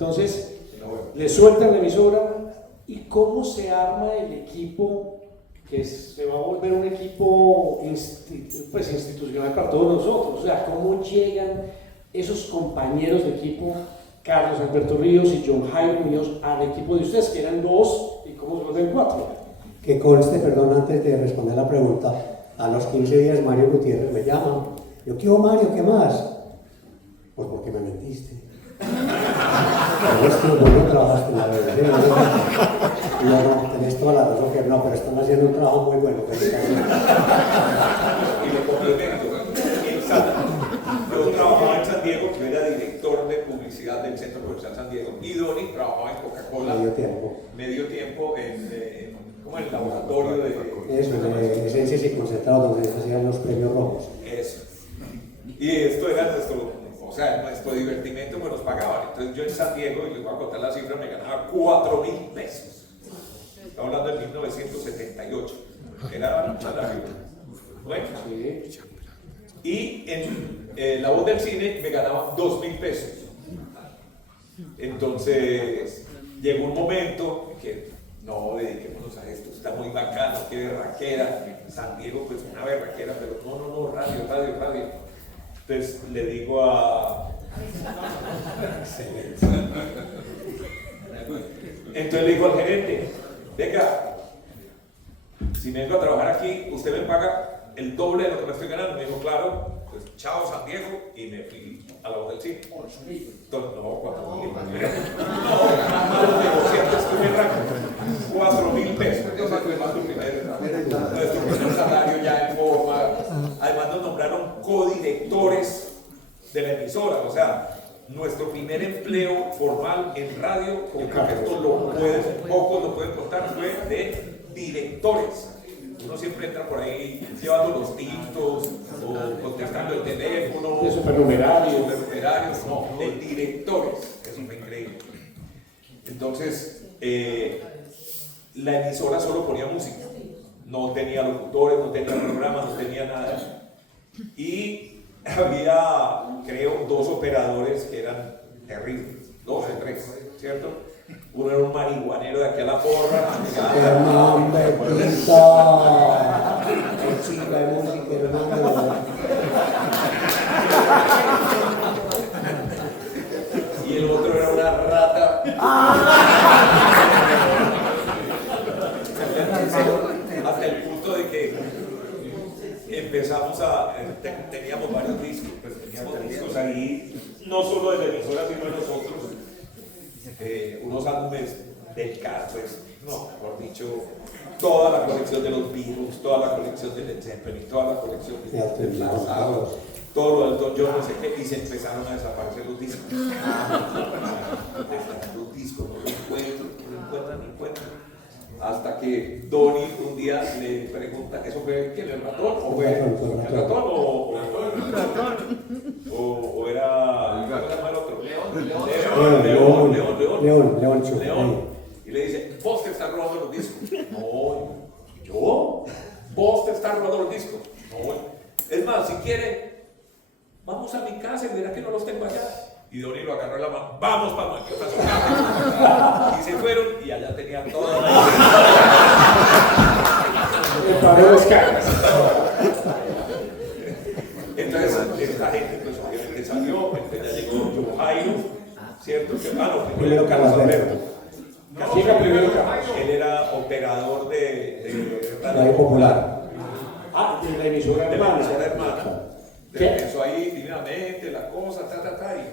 Entonces, le sueltan la emisora y cómo se arma el equipo que se va a volver un equipo institucional para todos nosotros. O sea, cómo llegan esos compañeros de equipo, Carlos Alberto Ríos y John Jairo Muñoz, al equipo de ustedes, que eran 2, y cómo se vuelven 4. Que conste, perdón, antes de responder la pregunta, a los 15 días Mario Gutiérrez me llama. Yo, ¿qué hubo, Mario? ¿Qué más? Pues porque me mentiste. Vos no trabajaste en la BBC. Y yo, no, tenés toda la razón, que no, pero están haciendo un trabajo muy bueno. Y lo complemento. Yo trabajaba en San Diego, yo era director de publicidad del Centro Comercial San Diego, y Donny trabajaba en Coca-Cola medio tiempo como en el laboratorio de... Eso, de esencias y concentrados, donde se hacían los premios rojos. Eso. Y esto era nuestro divertimento, pues nos pagaban. Entonces yo en San Diego, y les voy a contar la cifra, me ganaba 4,000 pesos. Estamos hablando de 1978. Era mucha la vida. Bueno. Y en La Voz del Cine me ganaba 2,000 pesos. Entonces llegó un momento que no, dediquémonos a esto, está muy bacano, qué berraquera. San Diego, pues una berraquera, pero no, radio. Entonces le digo entonces le digo al gerente, venga, si me vengo a trabajar aquí, usted me paga el doble de lo que me estoy ganando. Me dijo, claro, pues chao San Diego, y me fui a La Voz del Cine. Entonces, no, 4,000. No, negociando, estoy bien rápido. 4,000 pesos. Entonces fue nuestro primer salario ya en forma. Además nos nombraron codirectores de la emisora, o sea, nuestro primer empleo formal en radio, yo creo que esto pocos lo pueden contar, fue de directores. Uno siempre entra por ahí llevando los tintos o contestando el teléfono. De supernumerarios. No, de directores. Eso fue increíble. Entonces, la emisora solo ponía música. No tenía locutores, no tenía programas, no tenía nada. Y había, creo, 2 operadores que eran terribles. 2 o 3, ¿cierto? Uno era un marihuanero de aquí a la porra. Hermano, Betita. Qué chica de música, hermano. Y el otro era una rata. Hasta el punto de que empezamos teníamos varios discos, pues teníamos discos ahí, no solo de la emisora, sino de nosotros. Unos álbumes del Carpes, no, mejor dicho, toda la colección de los Beatles, toda la colección de Led Zeppelin, toda la colección de Black Sabbath, todo lo del Don John, no sé qué, y se empezaron a desaparecer los discos. Los discos, no lo encuentran. Hasta que Donny un día le pregunta, ¿eso fue quién? ¿El ratón? ¿O fue el ratón? ¿O era el otro? León. Y le dice, vos te estás robando los discos. No, ¿yo? Vos te estás robando los discos. No, es más, si quiere, vamos a mi casa y verá que no los tengo allá. Y Donny lo agarró en la mano, vamos para Maquiotas a su casa. Y se fueron y allá tenían todo. Entonces, esta gente, pues obviamente salió, entonces ya llegó John Jairo, ¿cierto? Primero Carlos Alberto. Él era operador de Radio Popular. De la emisora hermana. Empezó ahí divinamente la cosa, y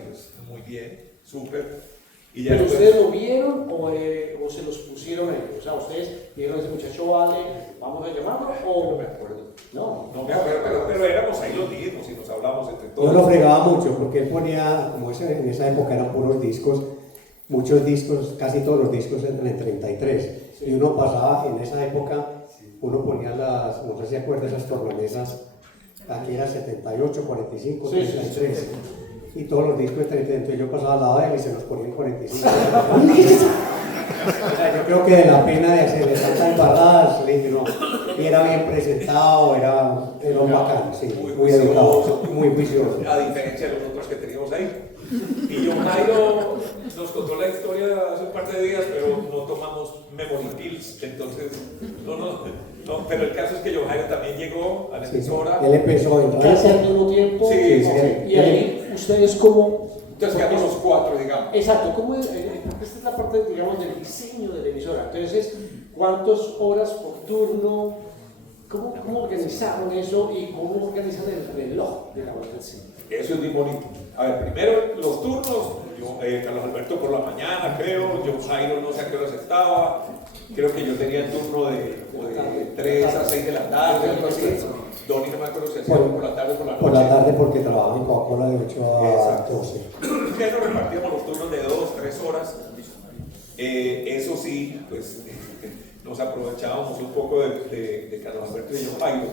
pues muy bien, súper. ¿Pero después, ustedes lo vieron o se los pusieron ellos? O sea, ustedes vieron a ese muchacho, vale, vamos a llamarlo, o no me acuerdo. No me acuerdo, pero éramos ahí los mismos y nos hablábamos entre todos. Yo lo fregaba mucho porque él ponía, como en esa época eran puros discos, muchos discos, casi todos los discos eran en 33. Sí. Y uno pasaba en esa época, uno ponía no sé si acuerdas, esas tornamesas. Aquí era 78, 45, 33. Sí. Y todos los discos de 33. Entonces yo pasaba al lado de él y se los ponía en 45. O sea, yo creo que de la pena de hacerle tantas embarradas, le dije no. Y era bien presentado, era un bacán, sí, muy educado, muy juicioso. A diferencia de los otros que teníamos ahí. Y John Jairo nos contó la historia hace un par de días, pero no tomamos memory pills, entonces no, pero el caso es que John Jairo también llegó a la emisora. Él empezó en Casi al radio. mismo tiempo. Sí, Y ahí ustedes como... Entonces quedamos los cuatro, digamos. Exacto, ¿cómo es? Esta es la parte, digamos, del diseño de la emisora. Entonces, ¿cuántas horas por turno? ¿Cómo organizaron eso y cómo organizan el reloj de la hora del cine? Eso es muy bonito. A ver, primero los turnos, Carlos Alberto por la mañana, creo, John Jairo no sé a qué horas estaba, creo que yo tenía el turno de 3 a 6 de la tarde, algo así. Donny no me acuerdo si hacía por la tarde o por la noche. Por la tarde porque trabajaba en Coca-Cola de 8 a Exacto. 12. Ya nos repartíamos los turnos de 2, 3 horas. Eso sí, pues nos aprovechábamos un poco de Carlos Alberto y John Jairo.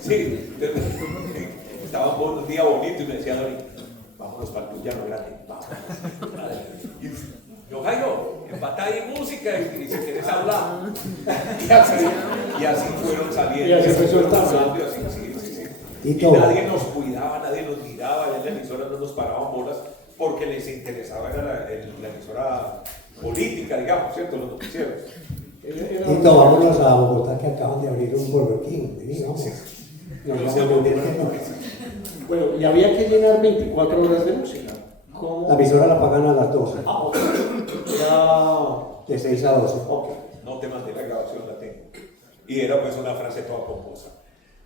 Sí, estaba un día bonito y me decía Donny, vámonos para el Llano Grande, vamos. Y John Jairo, en batalla y música, y si quieres hablar. Y así fueron saliendo. Y así fue fueron soltando. pasando, así, sí. Y Y todo. nadie nos cuidaba, nadie nos miraba, ya en la emisora no nos paraban bolas porque les interesaba era la emisora política, digamos, ¿cierto? Los noticieros. Y todo, vámonos a Bogotá que acaban de abrir un Burger King. ¿Sí? Vamos. Nos vamos a vender que no. Bueno, y había que llenar 24 horas de música. ¿Cómo? La emisora la pagan a las 12, Ah, ok. Era... de 6 a 12. Ok. No te mandé la grabación, la tengo. Y era pues una frase toda pomposa.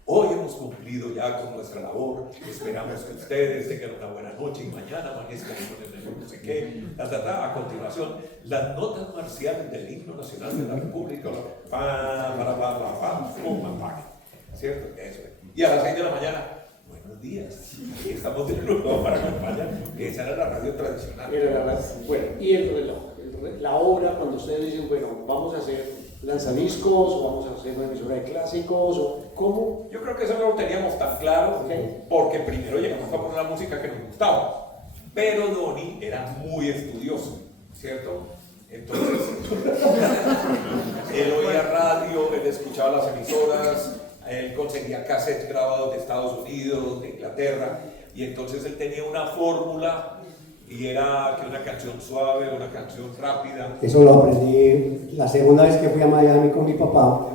Hoy hemos cumplido ya con nuestra labor, esperamos que ustedes tengan una buena noche y mañana amanezcan con el no sé qué, A continuación, las notas marciales del himno nacional de la República, ¿cierto? Eso es. Y a las 6 de la mañana, buenos días, aquí estamos de nuevo para acompañar. Esa era la radio tradicional. Bueno, y el reloj, la hora cuando ustedes dicen, bueno, vamos a hacer lanzadiscos, o vamos a hacer una emisora de clásicos, o cómo. Yo creo que eso no lo teníamos tan claro, porque primero llegamos a poner la música que nos gustaba, pero Donny era muy estudioso, ¿cierto? Entonces, él oía radio, él escuchaba las emisoras, él conseguía cassettes grabados de Estados Unidos, de Inglaterra, y entonces él tenía una fórmula, y era que una canción suave, una canción rápida. Eso lo aprendí la segunda vez que fui a Miami con mi papá.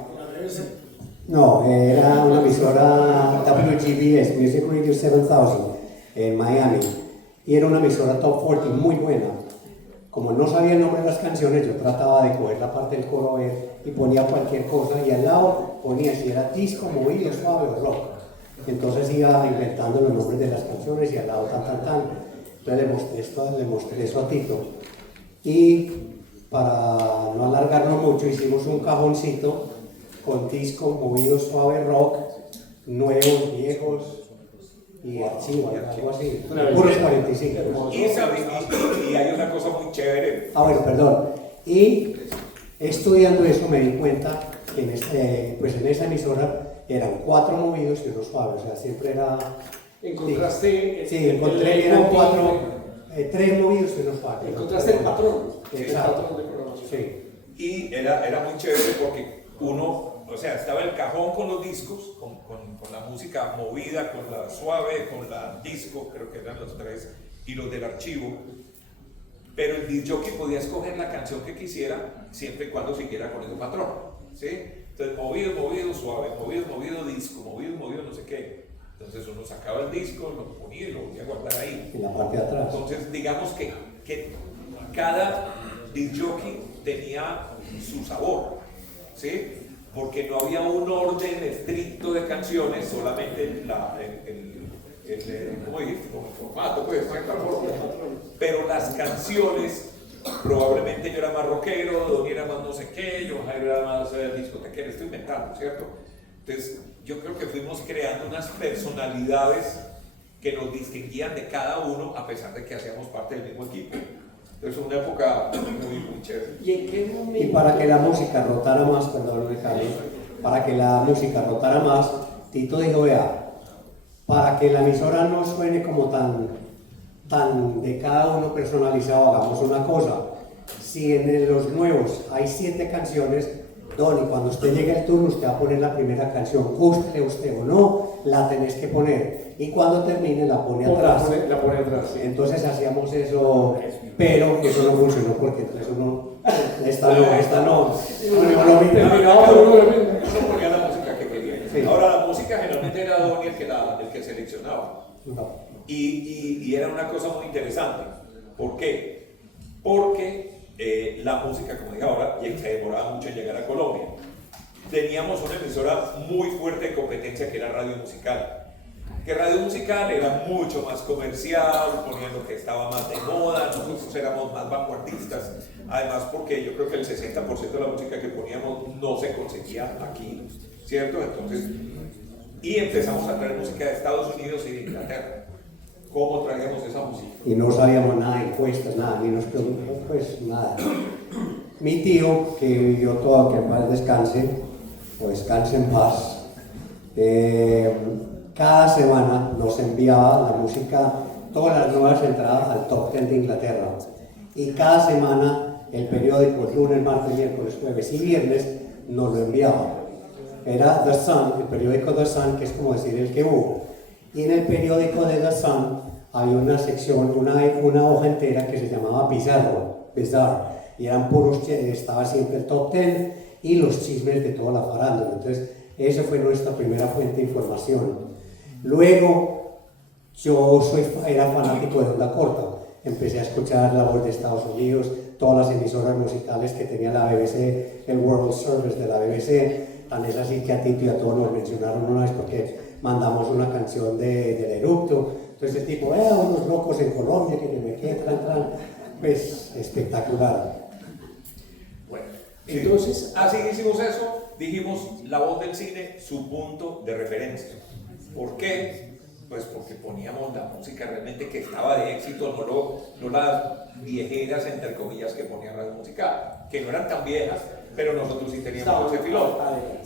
No, era una emisora WGBS, Music Radio 7000, en Miami. Y era una emisora top 40 muy buena. Como no sabía el nombre de las canciones, yo trataba de coger la parte del coro y ponía cualquier cosa. Y al lado ponía si era disco, movido, suave o rock. Entonces iba inventando los nombres de las canciones y al lado tan. Entonces le mostré eso a Tito. Y para no alargarnos mucho, hicimos un cajoncito con disco, movido, suave, rock, nuevos, viejos y archivos, algo así. Puros 45. Y hay una cosa muy chévere. Bueno, perdón. Y estudiando eso me di cuenta que en esa emisora eran 4 movidos y 1 suave. O sea, siempre era... ¿Encontraste? Sí, encontré, eran 3 movidos y 1 suave. ¿Encontraste el patrón? Exacto. El patrón de programación. Sí. Y era muy chévere porque uno, o sea, estaba el cajón con los discos, con la música movida, con la suave, con la disco, creo que eran los 3, y los del archivo. Pero el disc jockey podía escoger la canción que quisiera, siempre y cuando siguiera con ese patrón, ¿sí? Entonces, movido, suave, movido, disco, movido, no sé qué. Entonces uno sacaba el disco, lo ponía y lo volvía a guardar ahí. En la parte de atrás. Entonces, digamos que cada disc jockey tenía su sabor, ¿sí? Porque no había un orden estricto de canciones, solamente ¿cómo dijiste? Como el formato, pues, cierta forma. Pero las canciones, probablemente yo era más rockero, Donny era más no sé qué, yo Jairo era más discotequero, estoy inventando, ¿cierto? Entonces, yo creo que fuimos creando unas personalidades que nos distinguían de cada uno, a pesar de que hacíamos parte del mismo equipo. Entonces, una época muy chévere. ¿Y en qué momento? Y para que la música rotara más, perdón, Carlos, para que la música rotara más, Tito dijo, vea, para que la emisora no suene como tan de cada uno personalizado, hagamos una cosa. Si en los nuevos hay 7 canciones, Don, y cuando usted llegue al turno, usted va a poner la primera canción, guste usted o no, la tenés que poner. Y cuando termine, la pone atrás. La pone atrás, sí. Entonces hacíamos eso, pero eso no funcionó porque entonces uno, esta no. Uno ponía la música que quería. Sí. Ahora la música generalmente era Donny el que seleccionaba. No. Y era una cosa muy interesante. ¿Por qué? Porque la música, como dije ahora, se demoraba mucho en llegar a Colombia. Teníamos una emisora muy fuerte de competencia que era Radio Musical. Que Radio Musical era mucho más comercial, ponía lo que estaba más de moda, nosotros éramos más vanguardistas, además porque yo creo que el 60% de la música que poníamos no se conseguía aquí, ¿cierto? Entonces, y empezamos a traer música de Estados Unidos y de Inglaterra. ¿Cómo traíamos esa música? Y no sabíamos nada de encuestas, nada, ni nos preguntó, pues nada. Mi tío, que vivió todo, que en paz descanse, o descanse en paz, cada semana nos enviaba la música, todas las nuevas entradas al Top 10 de Inglaterra. Y cada semana el periódico, lunes, martes, miércoles, jueves y viernes, nos lo enviaba. Era The Sun, el periódico The Sun, que es como decir el que hubo. Y en el periódico de The Sun había una sección, una hoja entera que se llamaba Bizarre. Y eran puros, estaba siempre el Top 10 y los chismes de toda la farándula. Entonces, esa fue nuestra primera fuente de información. Luego, yo era fanático de onda corta. Empecé a escuchar la voz de Estados Unidos, todas las emisoras musicales que tenía la BBC, el World Service de la BBC. Tan es así que a Tito y a todos nos mencionaron una vez porque mandamos una canción del Eructo. Entonces el tipo, unos locos en Colombia que me quedan, pues espectacular. Bueno, Entonces, así hicimos eso, dijimos La Voz del Cine, su punto de referencia. ¿Por qué? Pues porque poníamos la música realmente que estaba de éxito, no las viejeras, entre comillas, que ponía Radio Musical, que no eran tan viejas, pero nosotros sí teníamos ese filón.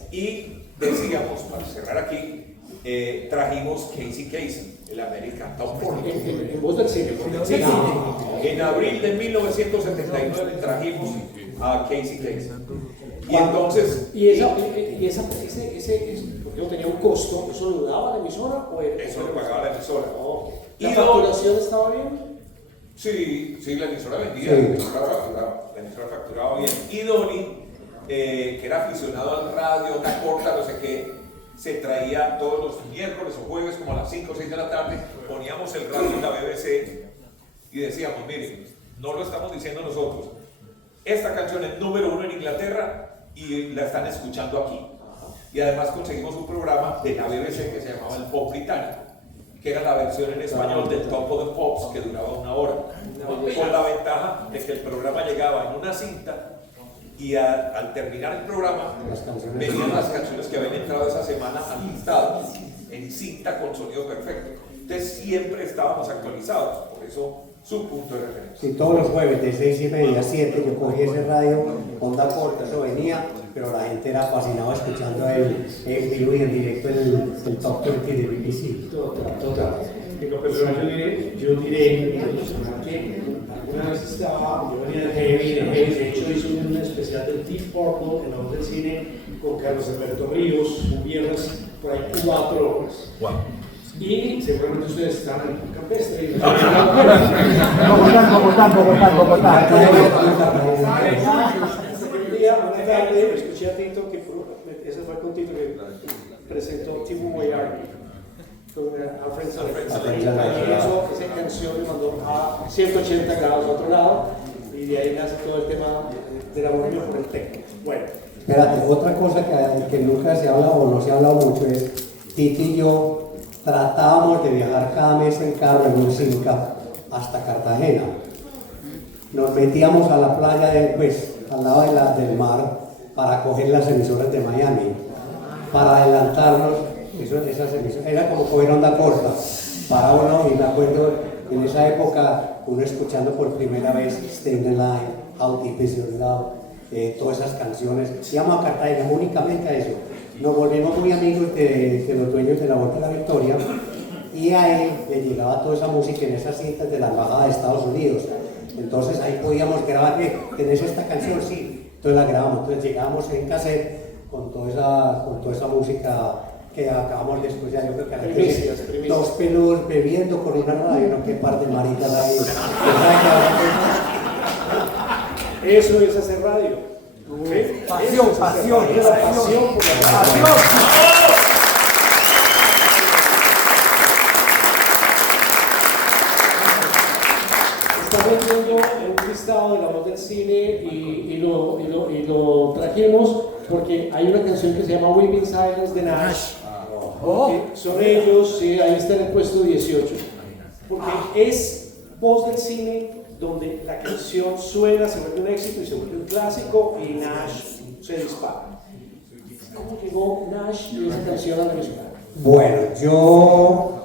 Y decíamos, para cerrar aquí, trajimos Casey, el American Top 40. En voz del cine. En abril de 1979 trajimos a Casey. Y entonces... Porque tenía un costo, ¿eso lo daba la emisora? Eso lo pagaba la emisora. ¿La facturación estaba bien? Sí, la emisora vendía, Sí. la emisora facturaba bien. Y Donny, que era aficionado al radio, una corta, no sé qué, se traía todos los miércoles o jueves, como a las 5 o 6 de la tarde, poníamos el radio en la BBC y decíamos, miren, no lo estamos diciendo nosotros, esta canción es número 1 en Inglaterra y la están escuchando aquí. Y además conseguimos un programa de la BBC que se llamaba el Pop Británico, que era la versión en español del Top of the Pops, que duraba 1 hora, con la ventaja de que el programa llegaba en una cinta y al terminar el programa venían las canciones que habían entrado esa semana alistadas en cinta con sonido perfecto. Entonces siempre estábamos actualizados, por eso su punto de referencia. Sí, todos los jueves de 6:30 a 7 yo cogí ese radio, onda corta, eso venía, pero la gente era fascinada escuchando el vivo y en directo el Top 20 de BBC. Total. En lo personal yo diré que alguna vez yo venía de Heavy, de hecho hice un especial del Deep Purple en la voz del cine con Carlos Alberto Ríos, un viernes por ahí 4 horas. Wow. Y seguramente ustedes están en el campestre. Bogotá. Un día, una tarde, escuché a Tito, ese fue con Tito que presentó T.W.A.R. con Alfred Saleh. Y esa canción me mandó a 180 grados a otro lado, y de ahí nace todo el tema del amor mío por el tecno. Bueno. Espérate, otra cosa que nunca se habla o no se ha hablado mucho es, Tito y yo tratábamos de viajar cada mes en carro en un Simca hasta Cartagena. Nos metíamos a la playa, al lado del mar, para coger las emisoras de Miami, para adelantarnos. Esas emisoras, era como coger onda corta para uno, y me acuerdo en esa época uno escuchando por primera vez Stay Alive, How Deep Is Your Love, todas esas canciones. Íbamos a Cartagena únicamente a eso. Nos volvimos muy amigos de los dueños de la Voz de la Victoria, y a él le llegaba toda esa música en esas cintas de la Embajada de Estados Unidos. Entonces ahí podíamos grabar, ¿tenés esta canción? Sí, entonces la grabamos, entonces llegamos en cassette con toda esa música que acabamos de escuchar. Yo creo que a la Primicias. dos peludos bebiendo con una radio, no, qué par de maricas ahí. Eso es hacer radio. ¿Sí? Pasión, Eso es hacer pasión, radio. Es la pasión por la radio. Estamos viendo un listado de la voz del cine y lo trajimos porque hay una canción que se llama Weeping Silence de Nash. Que son ellos, sí, ahí está en el puesto 18. Porque es voz del cine donde la canción suena, se vuelve un éxito y se vuelve un clásico y Nash se dispara. ¿Cómo llegó Nash y esa canción a la emisora? Bueno, yo...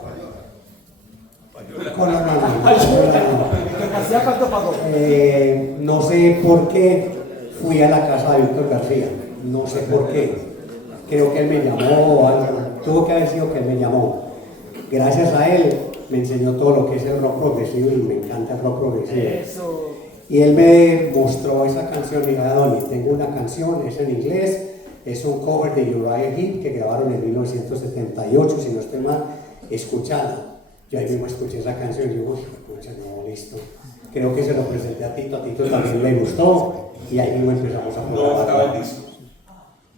No sé por qué fui a la casa de Víctor García, no sé por qué. Creo que él me llamó o algo, tuvo que haber sido que él me llamó. Gracias a él me enseñó todo lo que es el rock progresivo y me encanta el rock progresivo. Y él me mostró esa canción y dijo, Donny, tengo una canción, es en inglés, es un cover de Uriah Heep que grabaron en 1978, si no estoy mal, escuchada. Yo ahí mismo escuché esa canción y digo, uy, escucha, no, listo. Creo que se lo presenté a Tito también le gustó y ahí mismo empezamos a probar. No estaba el disco.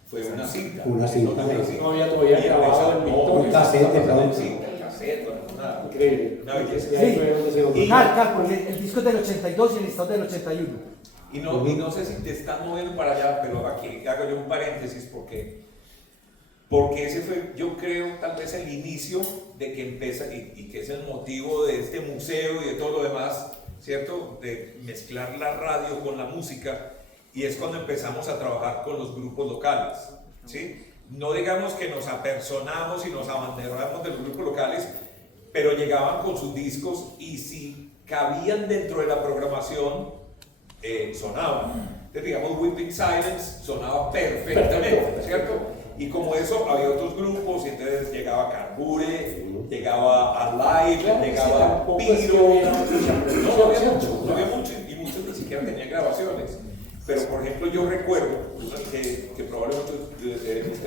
Fue una cinta. Una cinta. No había todavía grabado el Víctor. Un cassette, perdón. Cassette, nada. Increíble. Una belleza. Y ahí fue donde se notó. Porque el disco es del 82 y el listado del 81. Y no sé si te estás moviendo para allá, pero aquí hago yo un paréntesis porque ese fue, yo creo, tal vez el inicio de que empieza, y que es el motivo de este museo y de todo lo demás, ¿cierto? De mezclar la radio con la música, y es cuando empezamos a trabajar con los grupos locales, ¿sí? No digamos que nos apersonamos y nos abanderamos de los grupos locales, pero llegaban con sus discos y si cabían dentro de la programación, sonaban. Entonces, digamos, Weeping Silence sonaba perfectamente, ¿cierto? Y como eso, había otros grupos, y entonces llegaba Carbure, llegaba Alive, llegaba Piro. No había mucho, y muchos ni siquiera tenían grabaciones. Pero, por ejemplo, yo recuerdo, que probablemente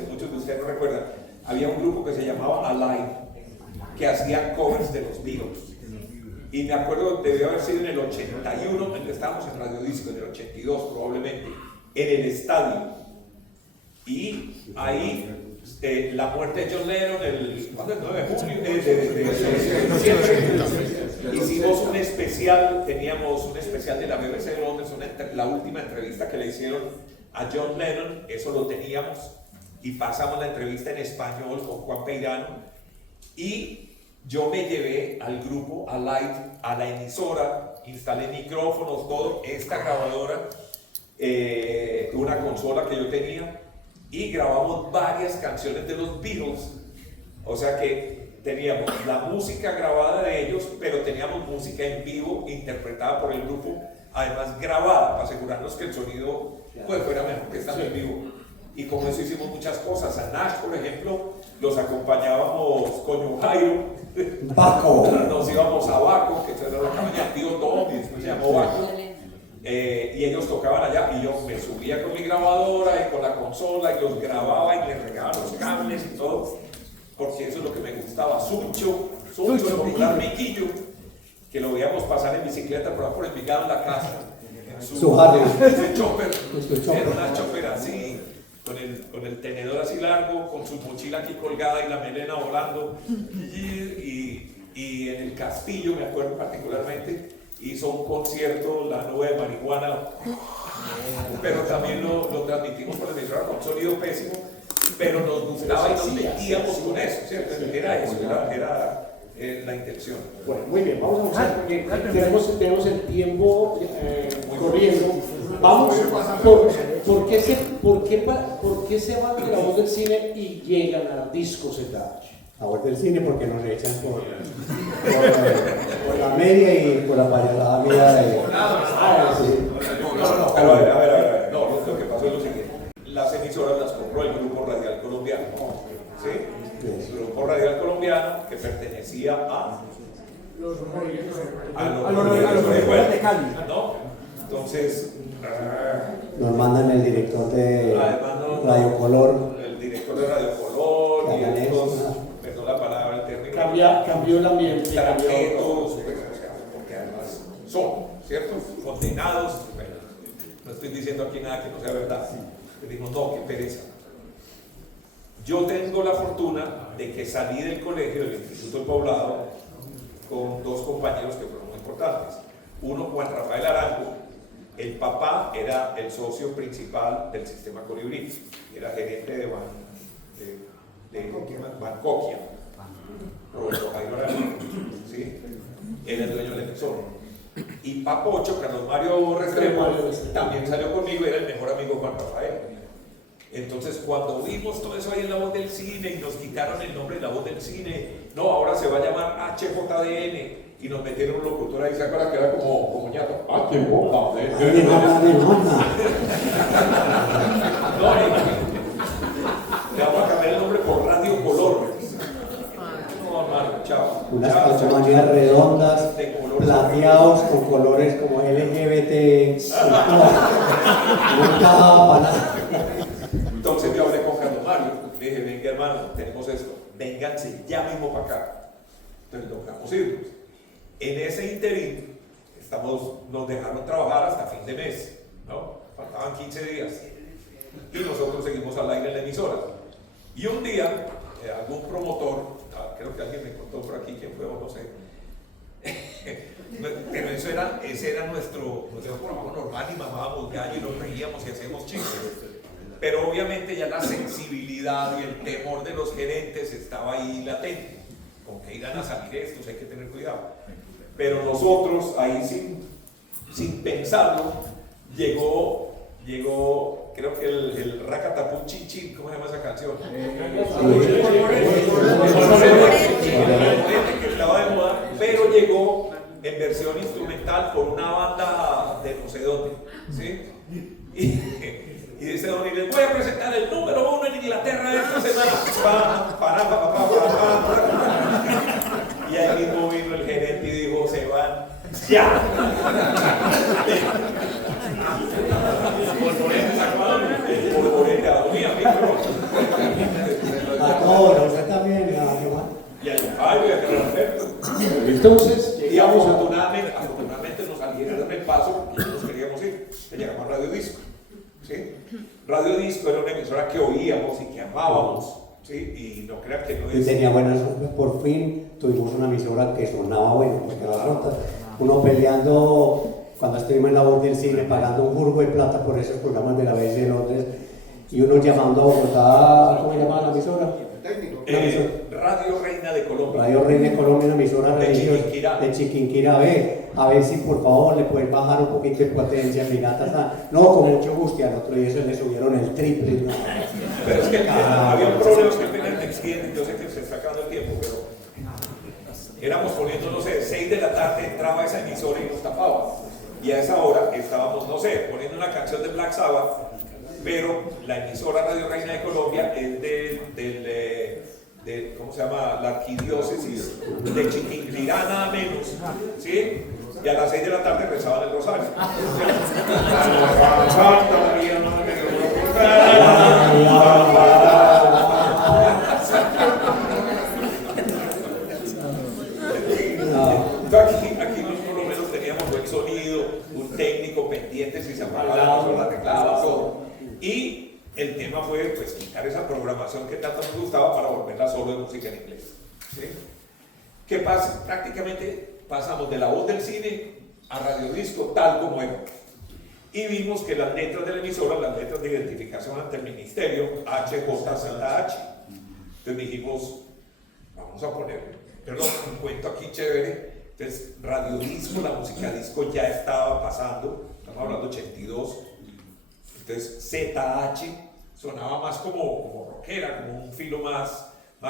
muchos de ustedes no recuerdan, había un grupo que se llamaba Alive, que hacía covers de los Beatles. Y me acuerdo, debió haber sido en el 81, estábamos en Radio Disco, en el 82 probablemente, en el estadio. Y ahí la muerte de John Lennon, el 9 de junio, hicimos un especial, teníamos un especial de la BBC de Londres, la última entrevista que le hicieron a John Lennon, eso lo teníamos, y pasamos la entrevista en español con Juan Peirano, y yo me llevé al grupo, a Live, a la emisora, instalé micrófonos, todo, esta grabadora, una consola que yo tenía, y grabamos varias canciones de los Beatles. O sea que teníamos la música grabada de ellos, pero teníamos música en vivo interpretada por el grupo, además grabada, para asegurarnos que el sonido pues, fuera mejor que estando en vivo. Y con eso hicimos muchas cosas. A Nash, por ejemplo, los acompañábamos con Jairo. Baco. Nos íbamos a Baco, que era la cabaña del tío Tom, y después se llamó Baco. Y ellos tocaban allá y yo me subía con mi grabadora y con la consola y los grababa y les regaba los cables y todo, porque eso es lo que me gustaba. Suncho, el popular Miquillo, que lo veíamos pasar en bicicleta por Envigado en la casa, en su Harley. chopper, era una chopper así, con el tenedor así largo, con su mochila aquí colgada y la melena volando, y en el Castillo, me acuerdo particularmente, hizo un concierto, La Nube de Marihuana, pero también lo transmitimos por la emisora con sonido pésimo, pero nos gustaba y nos metíamos con eso, ¿cierto? Era eso, era la intención. Bueno, muy bien, vamos a buscar porque tenemos el tiempo corriendo. Vamos, ¿por qué se van de la voz del cine y llegan a Disco Zetage? A voz del cine porque nos echan por la media y por la payasada mía de... Pero a ver, no, lo que pasó es lo siguiente. Las emisoras las compró el Grupo Radial Colombiano, ¿sí? El Grupo Radial Colombiano que pertenecía a los de Cali, ¿no? Entonces, Nos mandan el director de además Radio Color. el director de Radio Color, Que y hagan estos, eso, perdón la palabra, el término, Cambió el ambiente. traquetos, o sea, porque además son, ¿cierto? Condenados. Bueno, no estoy diciendo aquí nada que no sea verdad. Le digo, no, qué pereza. Yo tengo la fortuna de que salí del colegio del Instituto del Poblado con dos compañeros que fueron muy importantes. Uno, Juan Rafael Arango. El papá era el socio principal del sistema Colibrí, era gerente de Bancoquia, Roberto Jairo Arango, ¿sí? Él es dueño del emisor. Y Papocho, Carlos Mario Restrepo, también salió conmigo, era el mejor amigo de Juan Rafael. Entonces, cuando vimos todo eso ahí en La Voz del Cine y nos quitaron el nombre de La Voz del Cine, no, ahora se va a llamar HJDN, y nos metieron un locutor ahí, ¿se acuerdan que era como ñato? HJDN. No, le vamos a cambiar el nombre por Radio Color. No, hermano, chao. Unas Chao, chao. calcomanías redondas, De color plateados con colores como LGBT. No encajaba para nada. Entonces yo hablé con Carlos Mario, le dije, venga hermano, tenemos esto, vénganse ya mismo para acá. Entonces logramos irnos. En ese interín, nos dejaron trabajar hasta fin de mes, ¿no? Faltaban 15 días. Y nosotros seguimos al aire en la emisora. Y un día, algún promotor, creo que alguien me contó por aquí quién fue o no sé, pero ese era nuestro trabajo normal y mamábamos gallo y nos reíamos y hacíamos chistes. Pero obviamente ya la sensibilidad y el temor de los gerentes estaba ahí latente. ¿Con qué irán a salir estos? Hay que tener cuidado. Pero nosotros, ahí sin pensarlo, llegó, creo que el Racatapú Chin, ¿cómo se llama esa canción? Que estaba de moda, pero llegó en versión instrumental por una banda de no sé dónde, ¿sí? Y dice Don les voy a presentar el número 1 en Inglaterra de esta semana. Y ahí mismo vino el gerente y dijo, se van ya. Por a mí, A todos, usted también, y a Fabio y a Carlos Alberto. Entonces, Y afortunadamente nos salieron el paso y nos queríamos ir. Le llamamos Radio Disco. ¿Sí? Radio Disco era una emisora que oíamos y que amábamos. ¿Sí? Y no crean que no es. Y tenía buenas, por fin tuvimos una emisora que sonaba bueno, porque las notas, uno peleando cuando estuvimos en La Voz del Cine, pagando un jurgo de plata por esos programas de la BBC de Londres, y uno llamando a Bogotá, ¿cómo llamaba la emisora? Radio Reina de Colombia. Radio Reina de Colombia, una emisora De religiosa Chiquinquirá. de Chiquinquirá, a ver si por favor le pueden bajar un poquito de potencia, no, con mucho gusto, y al otro día se le subieron el triple. ¿No? Pero es que había un problema que apenas me extienden, yo sé que se está acabando el tiempo, pero éramos poniendo, no sé, 6 de la tarde entraba esa emisora y nos tapaba. Y a esa hora estábamos, no sé, poniendo una canción de Black Sabbath, pero la emisora Radio Reina de Colombia es de ¿cómo se llama? La arquidiócesis de Chiquinquirá, nada menos, ¿sí? Y a las 6 de la tarde rezaban el rosario. Santa María, Madre de Dios. Aquí por lo menos teníamos buen sonido, un técnico pendiente si se apagaba la cosa, la arreglaba, todo. Y el tema fue pues quitar esa programación que tanto nos gustaba para volverla solo de música en inglés. ¿Sí? ¿Qué pasa? Prácticamente pasamos de La Voz del Cine a Radio Disco tal como era. Y vimos que las letras de la emisora, las letras de identificación ante el ministerio, HJZH. Entonces dijimos, vamos a poner, perdón, un cuento aquí chévere. Entonces, Radio Disco, la música disco ya estaba pasando, estamos hablando 82. Entonces, ZH sonaba más como rockera, como un filo más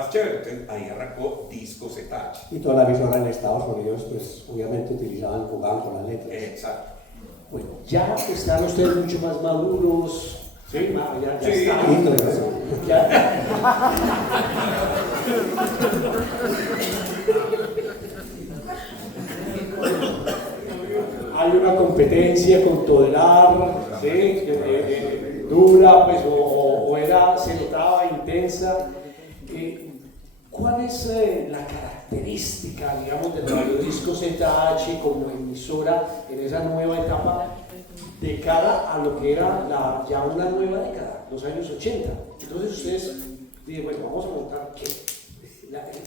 chévere. Entonces, ahí arrancó Disco ZH. Y toda la emisora en Estados Unidos, pues obviamente jugaban con las letras. Exacto. bueno, ya están ustedes mucho más maduros. Sí, ya Sí. están. Ya. Hay hay una competencia con Todelar, ¿sí? Dura, pues, o era, se notaba intensa. ¿Cuál es la característica, digamos, del Radiodisco ZH como emisora en esa nueva etapa de cara a lo que era ya una nueva década, los años 80? Entonces ustedes dicen, bueno, vamos a montar ¿qué?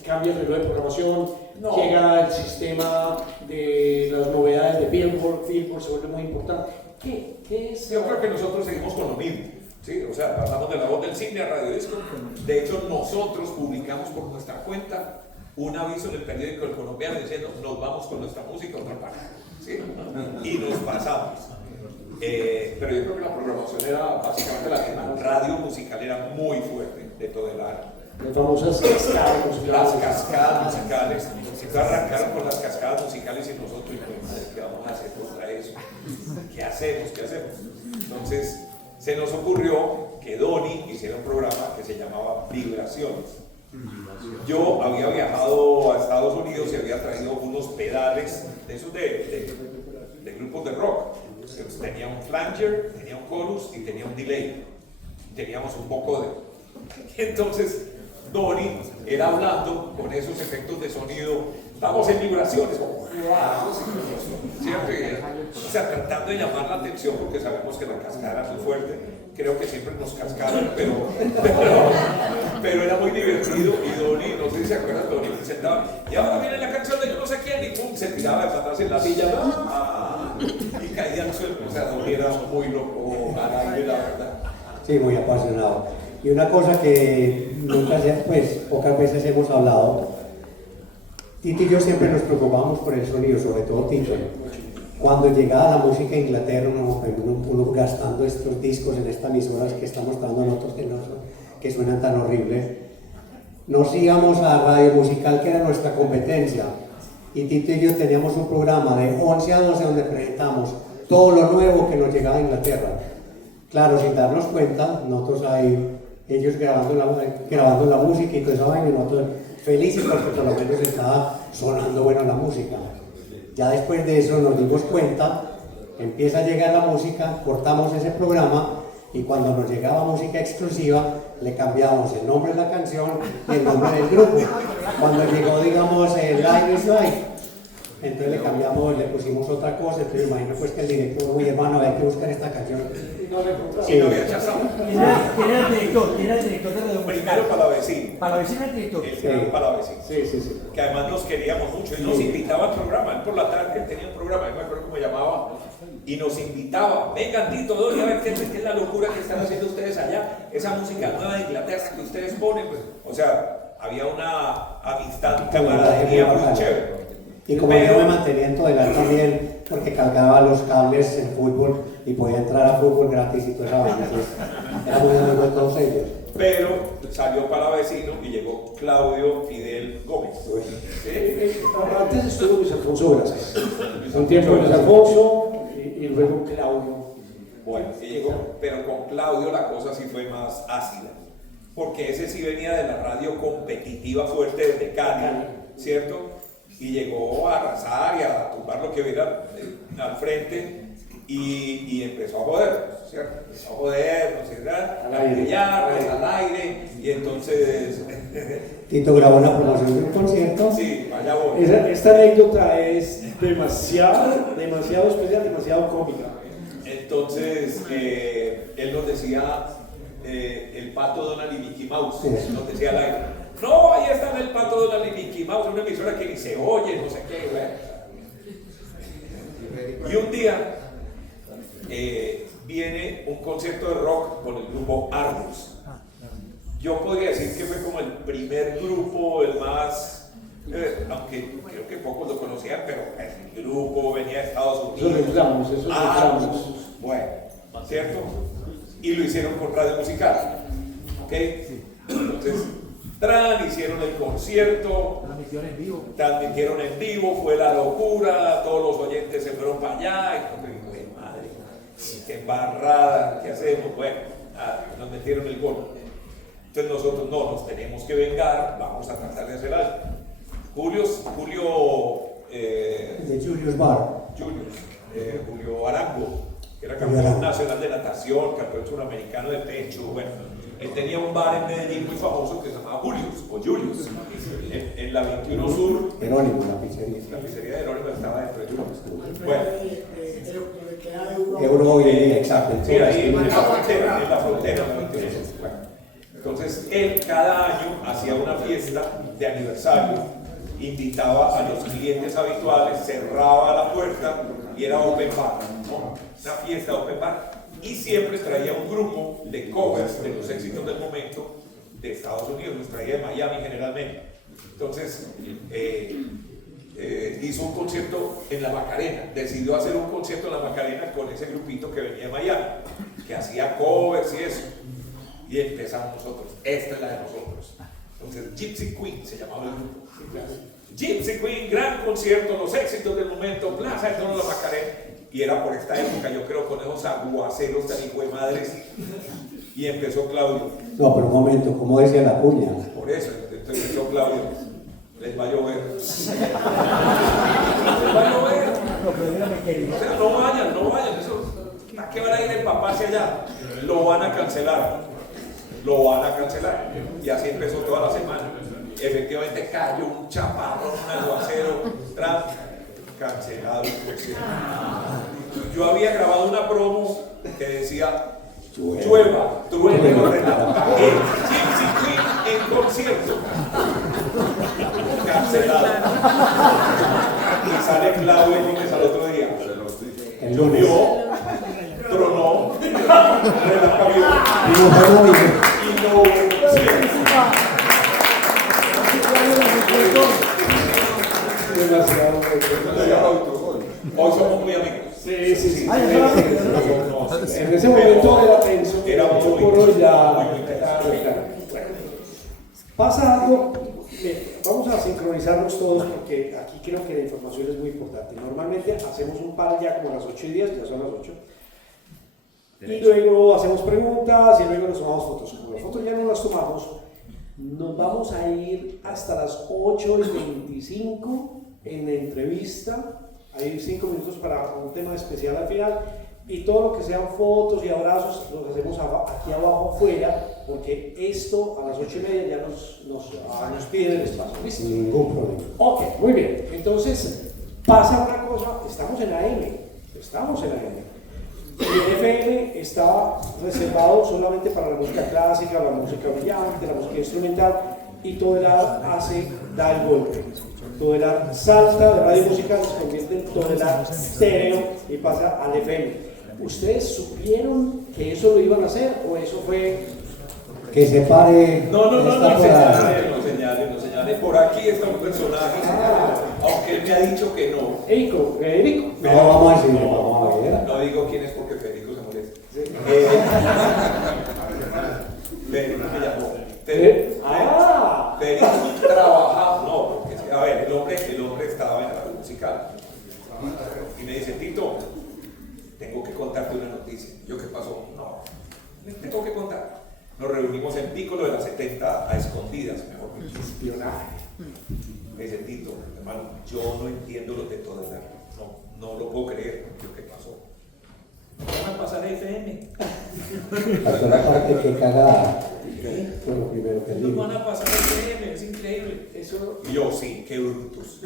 Cambia el reloj de programación, llega el sistema de las novedades de Billboard se vuelve muy importante. ¿Qué es? Yo creo que nosotros seguimos con lo mismo, ¿sí? O sea, pasamos de la voz del cine a Radiodisco. De hecho, nosotros publicamos por nuestra cuenta un aviso en el periódico El Colombiano diciendo nos vamos con nuestra música a otra parte, ¿sí? Y nos pasamos. Pero yo creo que la programación era básicamente la misma. Radio musical era muy fuerte de Todelar. Las famosas cascadas musicales. Las cascadas musicales. Se arrancaron con las cascadas musicales y nosotros, madre, ¿qué vamos a hacer contra eso? ¿Qué hacemos? Entonces, se nos ocurrió que Donny hiciera un programa que se llamaba Vibraciones. Yo había viajado a Estados Unidos y había traído unos pedales de esos de grupos de rock. Entonces, tenía un flanger, tenía un chorus y tenía un delay. Teníamos un poco de... Entonces, Donny era hablando con esos efectos de sonido. Estamos en vibraciones. Siempre, o sea, tratando de llamar la atención porque sabemos que la cascada era muy fuerte. Creo que siempre nos cascaron, pero era muy divertido. Y Donny, no sé si se acuerdan, Donny se sentaba y ahora viene la canción de yo no sé quién y pum, se tiraba de patas en la silla y caía al suelo. O sea, Donny era muy loco al aire, la verdad. Sí, muy apasionado. Y una cosa que nunca, pues, pocas veces hemos hablado, Tito y yo siempre nos preocupamos por el sonido, sobre todo Tito. Cuando llegaba la música a Inglaterra, uno gastando estos discos en estas emisoras que estamos dando nosotros que suenan tan horribles, nos íbamos a Radio Musical, que era nuestra competencia, y Tito y yo teníamos un programa de 11 a 12 donde presentamos todo lo nuevo que nos llegaba a Inglaterra. Claro, sin darnos cuenta, nosotros ahí, ellos grabando la música y todo eso, y nosotros felices porque por lo menos estaba sonando bueno la música. Ya después de eso nos dimos cuenta, empieza a llegar la música, cortamos ese programa y cuando nos llegaba música exclusiva le cambiamos el nombre de la canción y el nombre del grupo. Cuando llegó, digamos, el Live is Life, entonces le cambiamos, le pusimos otra cosa. Entonces imagino pues que el director, uy hermano, hay que buscar esta canción. Sí, no había chazado. ¿Quién era el director? ¿Quién era el director de Radio Musical? Primero Palavecino. ¿Palavecino era el director? El gran Palavecino. Sí. Que además nos queríamos mucho y nos invitaba al programa. Él por la tarde tenía un programa, no me acuerdo cómo llamaba, y nos invitaba. Vengan, Tito, Donny, a ver qué es la locura que están haciendo ustedes allá. Esa música nueva de Inglaterra que ustedes ponen. Pues, o sea, había una amistad, camaradería muy chévere. Y como yo me mantenía en Todelar también, porque cargaba los cables en fútbol y podía entrar a fútbol gratis y toda esa vaina. Era muy amigo de todos ellos. Pero salió Palavecino y llegó Claudio Fidel Gómez. Antes estuvo Luis Alfonso Velázquez. Un tiempo Luis Alfonso y luego Claudio. Bueno, y llegó, pero con Claudio la cosa sí fue más ácida. Porque ese sí venía de la radio competitiva fuerte desde Cali, ¿cierto? Y llegó a arrasar y a tumbar lo que hubiera al frente y empezó a joder, ¿cierto? Empezó a joder, no sé, a brillar, al aire, y entonces... Tito grabó una promoción de un concierto. Sí, vaya voy. Esta anécdota es demasiado especial, demasiado cómica. Entonces, él nos decía, el pato Donald y Mickey Mouse, nos decía al aire. No, ahí están el pato Donald y Mickey Mouse, una emisora que ni se oye, no sé qué, güey. Y un día viene un concierto de rock con el grupo Argus. Yo podría decir que fue como el primer grupo, el más, aunque creo que pocos lo conocían, pero el grupo venía de Estados Unidos. Esos reclamos. Bueno, ¿cierto? Y lo hicieron con Radio Musical, ¿ok? Entonces, hicieron el concierto, transmitieron en vivo, fue la locura, todos los oyentes se fueron para allá, y dije, madre, qué embarrada, ¿qué hacemos? Bueno, nos metieron el gol. Entonces nosotros no, nos tenemos que vengar, vamos a tratar de hacer algo. Julio de Julius Bar. Julius, Julio Arango, que era campeón nacional de natación, campeón suramericano de pecho, bueno. Él tenía un bar en Medellín muy famoso que se llamaba Julius, o Julius, en la 21 Sur. Jerónimo, la pizzería. La pizzería de Jerónimo estaba dentro de Julius. Bueno. Euro y exacto. Sí, ahí en la frontera, en la 21 Sur. Bueno. Entonces, él cada año hacía una fiesta de aniversario, invitaba a los clientes habituales, cerraba la puerta y era open bar, ¿no? Una fiesta open bar. Y siempre traía un grupo de covers de los éxitos del momento de Estados Unidos, los traía de Miami generalmente. Entonces, hizo un concierto en la Macarena, decidió hacer un concierto en la Macarena con ese grupito que venía de Miami, que hacía covers y eso. Y empezamos nosotros, esta es la de nosotros. Entonces, Gypsy Queen se llamaba el grupo. Gypsy Queen, gran concierto, los éxitos del momento, Plaza de Toros, la Macarena. Y era por esta época, yo creo, con esos aguaceros tan hijo de madres. Y empezó Claudio. No, pero un momento, ¿cómo decía la cuña? Por eso, entonces empezó Claudio. Les va a llover. Les va a llover. O sea, no vayan. Eso, ¿a qué van a ir el papá hacia allá? Lo van a cancelar. Y así empezó toda la semana. Efectivamente cayó un chaparrón, un aguacero, cancelado el concierto. Yo había grabado una promo que decía llueva, truene con relámpago. Gypsy Queen en concierto. Cancelado. Y sale Claudio el lunes al otro día. El lunes. Llovió, tronó, relámpago. Y no fue nadie. Y no hubo concierto. Demasiado. Hoy somos muy amigos. Sí. En ese momento era tenso. Era muy por hoy ya. muy tenso. Claro. Bueno, pasa algo. Vamos a sincronizarnos todos porque aquí creo que la información es muy importante. Normalmente hacemos un par ya como a las 8:10, ya son las 8. Y luego hacemos preguntas y luego nos tomamos fotos. Como las fotos ya no las tomamos, nos vamos a ir hasta las 8:25 en la entrevista. Hay 5 minutos para un tema especial al final. Y todo lo que sean fotos y abrazos los hacemos aquí abajo afuera, porque esto a las 8:30 ya nos piden el espacio. ¿Listo? Sin ningún problema. Ok, muy bien. Entonces, pasa una cosa, estamos en AM. El FM está reservado solamente para la música clásica, la música brillante, la música instrumental, y Todelar da el golpe. Todelar salta de radio musical, se convierte en Todelar estéreo y pasa al FM. ¿Ustedes supieron que eso lo iban a hacer o eso fue...? Que se pare. No esta parada. señale. Por aquí está un personaje, aunque él me ha dicho que no. Erico. No, vamos a decirle, vamos a ver. No digo quién es porque Federico se molesta. Federico me llamó. Federico trabajaba, no, porque a ver, el hombre estaba en la radio musical. Y me dice, Tito, tengo que contarte una noticia. Yo, ¿qué pasó? No, tengo que contar. Nos reunimos en Piccolo de las 70 a escondidas, mejor dicho. Espionaje. Me dice, Tito, hermano, yo no entiendo lo de todo eso. No lo puedo creer. Yo, ¿qué pasó? Van a pasar FM. Pasó la parte que cagada. Fue lo primero que Nos digo. van a pasar FM, es increíble. Eso... Y yo, sí, qué brutos.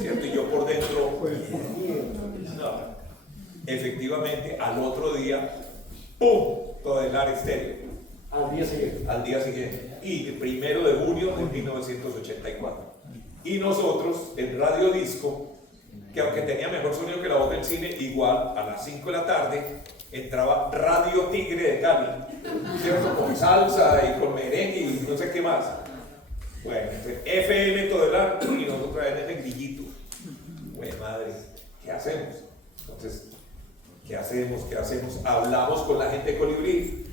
¿Cierto? Y yo por dentro, no. Efectivamente, al otro día, ¡pum! Todelar estéreo. Al día siguiente. Y el 1 de junio de 1984. Y nosotros, en Radio Disco, que aunque tenía mejor sonido que la voz del cine, igual a las 5 de la tarde entraba Radio Tigre de Cali, ¿cierto? Con salsa y con merengue y no sé qué más. Bueno, entonces FM Todelar y nosotros en el grillito. Güey, madre, ¿qué hacemos? Entonces, ¿qué hacemos? Hablamos con la gente de Colibrí.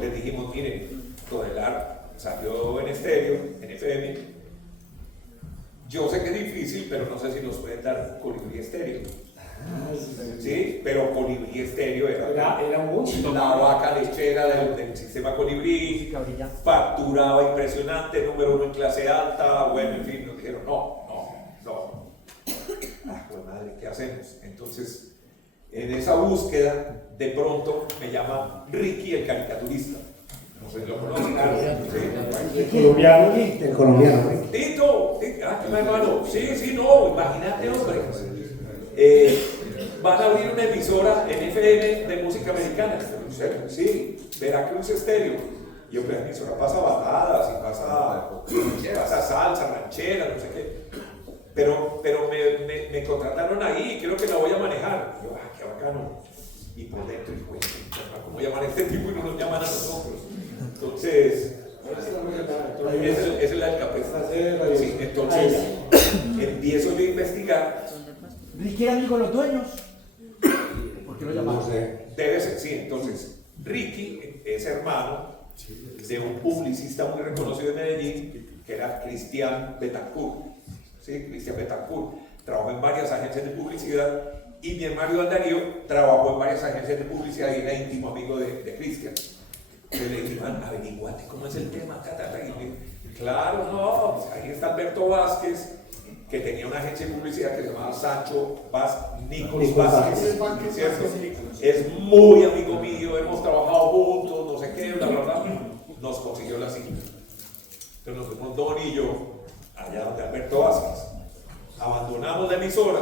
Les dijimos, miren, Todelar salió en estéreo, en FM. Yo sé que es difícil, pero no sé si nos pueden dar Colibrí estéreo. Sí, pero Colibrí estéreo Era mucho. la vaca lechera del sistema Colibrí, facturaba impresionante, número 1 en clase alta, bueno, en fin, nos dijeron no. pues madre, ¿qué hacemos? Entonces, en esa búsqueda, de pronto me llama Ricky el caricaturista. No sé si lo conocen. ¿Sí? El colombiano. El colombiano, ¿no? Tito, qué hermano. Sí, no, imagínate, hombre. Van a abrir una emisora en FM de música americana. Sí, Veracruz Estéreo. Y hombre, la emisora pasa baladas y pasa salsa, ranchera, no sé qué. Pero me contrataron ahí y creo que la voy a manejar. Y yo, qué bacano. Y por dentro, ¿cómo llaman a este tipo y no nos llaman a nosotros? Entonces, esa es la del café. Sí, entonces, empiezo yo a investigar. Ricky era amigo de los dueños. ¿Por qué lo llamamos? No sé. Debe ser, sí. Entonces, Ricky es hermano de un publicista muy reconocido de Medellín, que era Cristian Betancourt. ¿Sí? Cristian Betancourt. Trabajó en varias agencias de publicidad y mi hermano Iván Darío trabajó en varias agencias de publicidad y era íntimo amigo de Cristian. Le dije, Iván, averiguate cómo es el tema. Claro, no, pues ahí está Alberto Vázquez, que tenía una agencia de publicidad que se llamaba Nicolás Vázquez, ¿cierto? Es muy amigo mío, hemos trabajado juntos, no sé qué, bla, bla, bla. Nos consiguió la cita. Entonces nos fuimos Don y yo allá donde Alberto Vázquez. Abandonamos la emisora,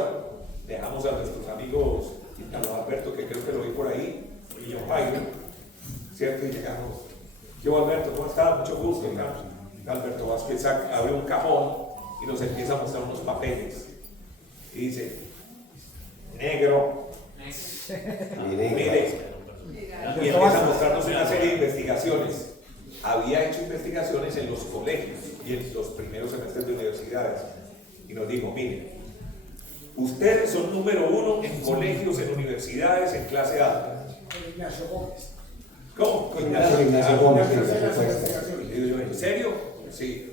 dejamos a nuestros amigos, Carlos Alberto, que creo que lo vi por ahí, y John Jairo, ¿cierto? Y llegamos. Yo, Alberto, ¿cómo estás? Mucho gusto, Carlos. Alberto Vázquez abre un cajón y nos empieza a mostrar unos papeles. Y dice, negro, mire, y empieza a mostrarnos una serie de investigaciones. Había hecho investigaciones en los colegios y en los primeros semestres de universidades. Y nos dijo, mire, ustedes son número 1 en colegios, en universidades, en clase alta. ¿Cómo? Ignacio Gómez, sí, Y yo, ¿en serio? Sí.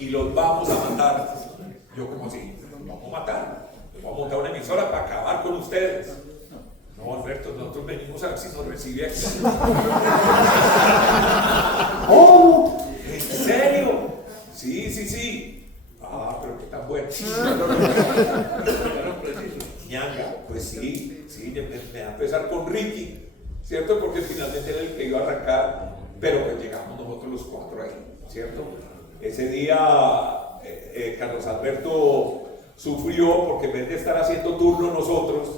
Y los vamos a matar. Yo, como así, ¿los vamos a matar? ¿Los vamos a montar una emisora para acabar con ustedes? No, Alberto, nosotros venimos a ver si nos recibe aquí. ¡Oh! ¿En serio? Sí. Pero qué tan bueno. Ñanga, pues sí, me va a empezar con Ricky, ¿cierto? Porque finalmente era el que iba a arrancar, pero pues llegamos nosotros los 4 ahí, ¿cierto? Ese día Carlos Alberto sufrió porque en vez de estar haciendo turno nosotros,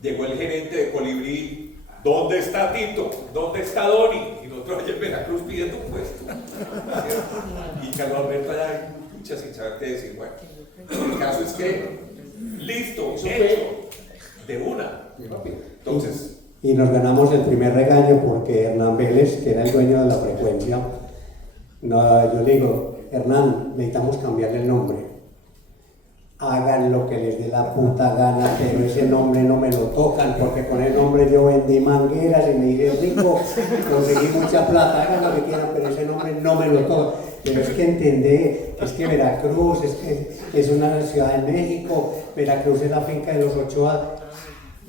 llegó el gerente de Colibrí. ¿Dónde está Tito? ¿Dónde está Doni? Y nosotros allá en Veracruz pidiendo un puesto, ¿cierto? Y Carlos Alberto allá sin saber qué decir. Bueno, el caso es que listo, hecho, de una. Entonces, y nos ganamos el primer regaño porque Hernán Vélez, que era el dueño de la frecuencia, yo le digo, Hernán, necesitamos cambiarle el nombre. Hagan lo que les dé la puta gana, pero ese nombre no me lo tocan, porque con el nombre yo vendí mangueras y me hice rico, conseguí mucha plata, hagan lo que quieran, pero ese nombre no me lo tocan. Pero es que entendé, es que Veracruz es una ciudad de México, Veracruz es la finca de los Ochoa.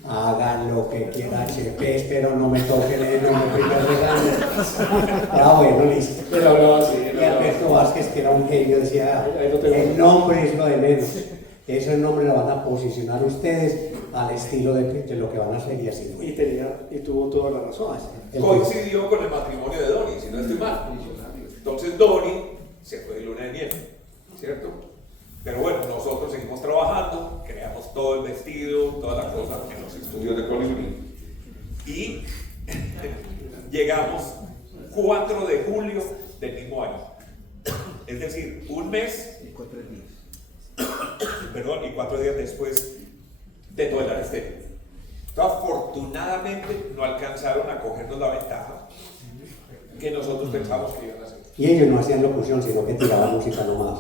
Hagan lo que quieran, chepes, pero no me toquen el nombre primer regalo. Bueno, listo. Pero hablaba así. Y Alberto Vázquez, que era un genio, decía, el nombre es lo de menos. Ese nombre lo van a posicionar ustedes al estilo de lo que van a hacer y así. Y tuvo toda la razón. coincidió con el matrimonio de Doni, si no estoy mal. Entonces Doni se fue de luna de miel, ¿cierto? Pero bueno, nosotros seguimos trabajando, creamos todo el vestido, toda la cosa en los estudios de Colibrí. Y llegamos 4 de julio del mismo año. Es decir, un mes, perdón, y 4 días después de todo el Arestéreo. Afortunadamente no alcanzaron a cogernos la ventaja que nosotros pensamos que iban a hacer. Y ellos no hacían locución, sino que tiraban música nomás.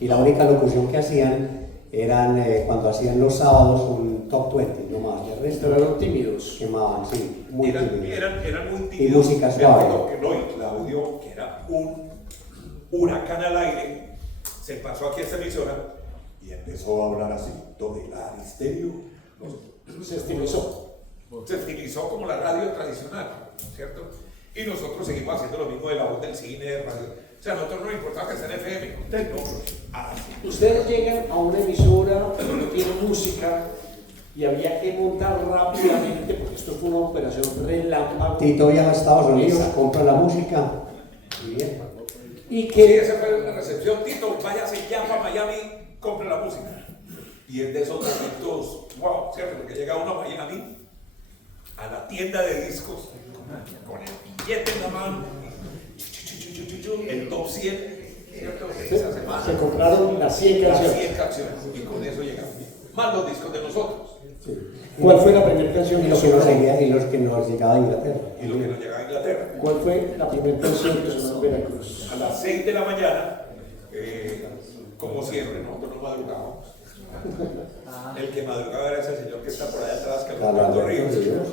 Y la única locución que hacían eran cuando hacían los sábados un top 20 nomás. El resto eran tímidos. Quemaban, sí, muy tímidos. Eran muy tímidos. Y música suave. Que Claudio, que era un huracán al aire, se pasó aquí a esta emisora y empezó a hablar así, todo el Arestéreo. Se estilizó. Se estilizó como la radio tradicional, ¿cierto? Y nosotros seguimos haciendo lo mismo de la voz del cine, de radio. O sea, a nosotros no nos importaba que esté en FM. Ustedes llegan a una emisora que tiene música y había que montar rápidamente, porque esto fue una operación relámpago. Tito viaja a Estados Unidos, Exacto. compra la música y bien. Y Sí, que esa fue la recepción. Tito, váyase ya para Miami, compre la música. Y es de esos momentos, wow, ¿cierto? Porque llega uno a Miami, a la tienda de discos, con el billete en la mano, el top 100, ¿cierto? De esa semana. se compraron las 100 Las canciones. 100 canciones. Y con eso llegamos. Más los discos de nosotros. ¿Cuál fue la primera canción Y que los que nos sonaron? seguía, y los que nos llegaba a Inglaterra. Y lo que nos llegaba a Inglaterra. ¿Cuál fue la primera canción que sonó en Veracruz? A las 6 de la mañana, como siempre, nosotros no madrugábamos. El que madrugaba era ese señor que está por allá atrás, Carlos Carlos Alberto Alberto Ríos. Ríos.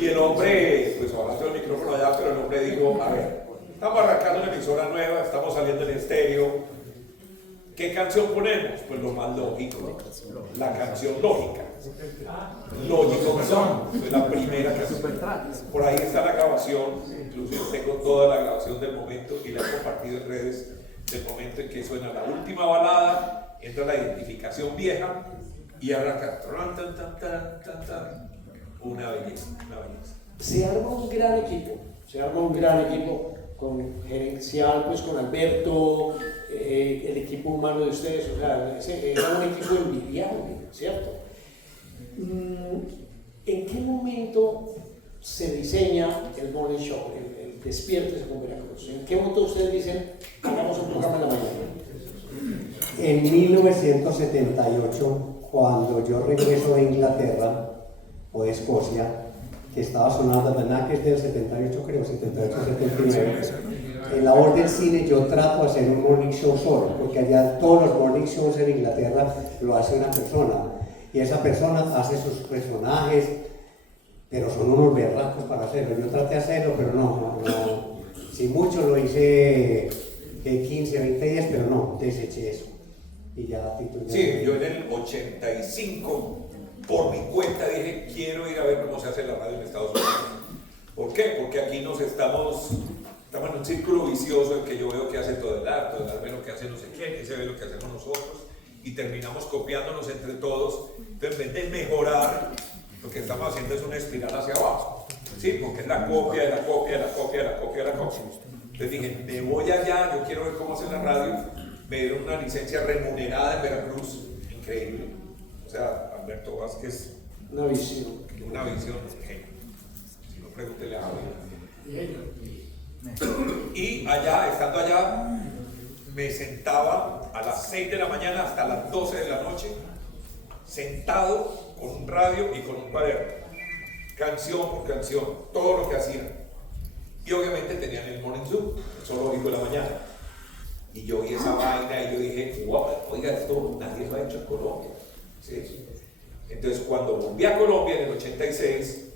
Y el hombre, pues ahora tengo el micrófono allá, pero el hombre dijo, a ver, estamos arrancando una emisora nueva, estamos saliendo en estéreo. ¿Qué canción ponemos? Pues lo más lógico, la canción lógica. Logical Song, fue la primera canción. Por ahí está la grabación, incluso yo tengo toda la grabación del momento y la he compartido en redes del momento en que suena la última balada, entra la identificación vieja y arranca. Tan, tan, tan, tan, tan. Una belleza, una belleza. Se arma un gran equipo con gerencial, pues con Alberto, el equipo humano de ustedes, o sea, era un equipo envidiable, ¿cierto? ¿En qué momento se diseña el Morning Show, el Despiértese con Veracruz? ¿En qué momento ustedes dicen, hagamos un programa en la mañana? En 1978, cuando yo regreso de Inglaterra o de Escocia, que estaba sonando The Knackers del 78, creo, 78-79, en la hora del cine yo trato de hacer un morning show solo, porque allá todos los morning shows en Inglaterra lo hace una persona, y esa persona hace sus personajes, pero son unos berracos para hacerlo. Yo traté de hacerlo, pero no. Si mucho lo hice 15, 20 días, pero no, deseché eso. Y ya, Tito, ya. Sí, yo en el 85, por mi cuenta, dije, quiero ir a ver cómo se hace la radio en Estados Unidos. ¿Por qué? Porque aquí estamos en un círculo vicioso en que yo veo que hace todo el arte, ve lo que hace no sé quién, ese ve lo que hacemos nosotros, y terminamos copiándonos entre todos. Entonces, en vez de mejorar, lo que estamos haciendo es una espiral hacia abajo. Sí, porque es la copia, de la copia, de la copia, de la copia, de la copia. Entonces dije, me voy allá, yo quiero ver cómo hace la radio. Me dieron una licencia remunerada en Veracruz, increíble. O sea, Alberto Vázquez, Una visión. una visión genio. Si no, pregúntele a alguien. Y allá, estando allá, me sentaba a las 6 de la mañana hasta las 12 de la noche, sentado con un radio y con un cuaderno, canción por canción, todo lo que hacían. Y obviamente tenían el Morning Zoo, el zoológico de la mañana. Y yo vi esa vaina y yo dije, wow, oiga, esto nadie lo ha hecho en Colombia. ¿Sí? Entonces, cuando volví a Colombia en el 86,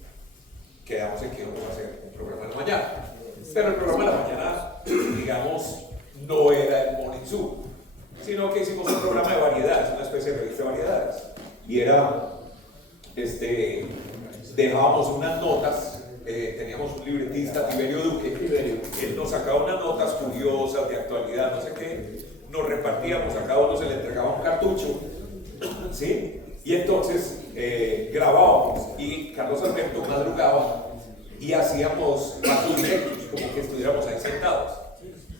quedamos en que íbamos a hacer un programa de la mañana. Pero el programa de la mañana, digamos, no era el Morning Zoo, sino que hicimos un programa de variedades, una especie de revista de variedades. Y era, dejábamos unas notas, teníamos un libretista, Tiberio Duque, él nos sacaba unas notas curiosas, de actualidad, no sé qué, nos repartíamos, a cada uno se le entregaba un cartucho, ¿sí? Y entonces grabábamos, y Carlos Alberto madrugaba, y hacíamos pasos directos, como que estuviéramos ahí sentados.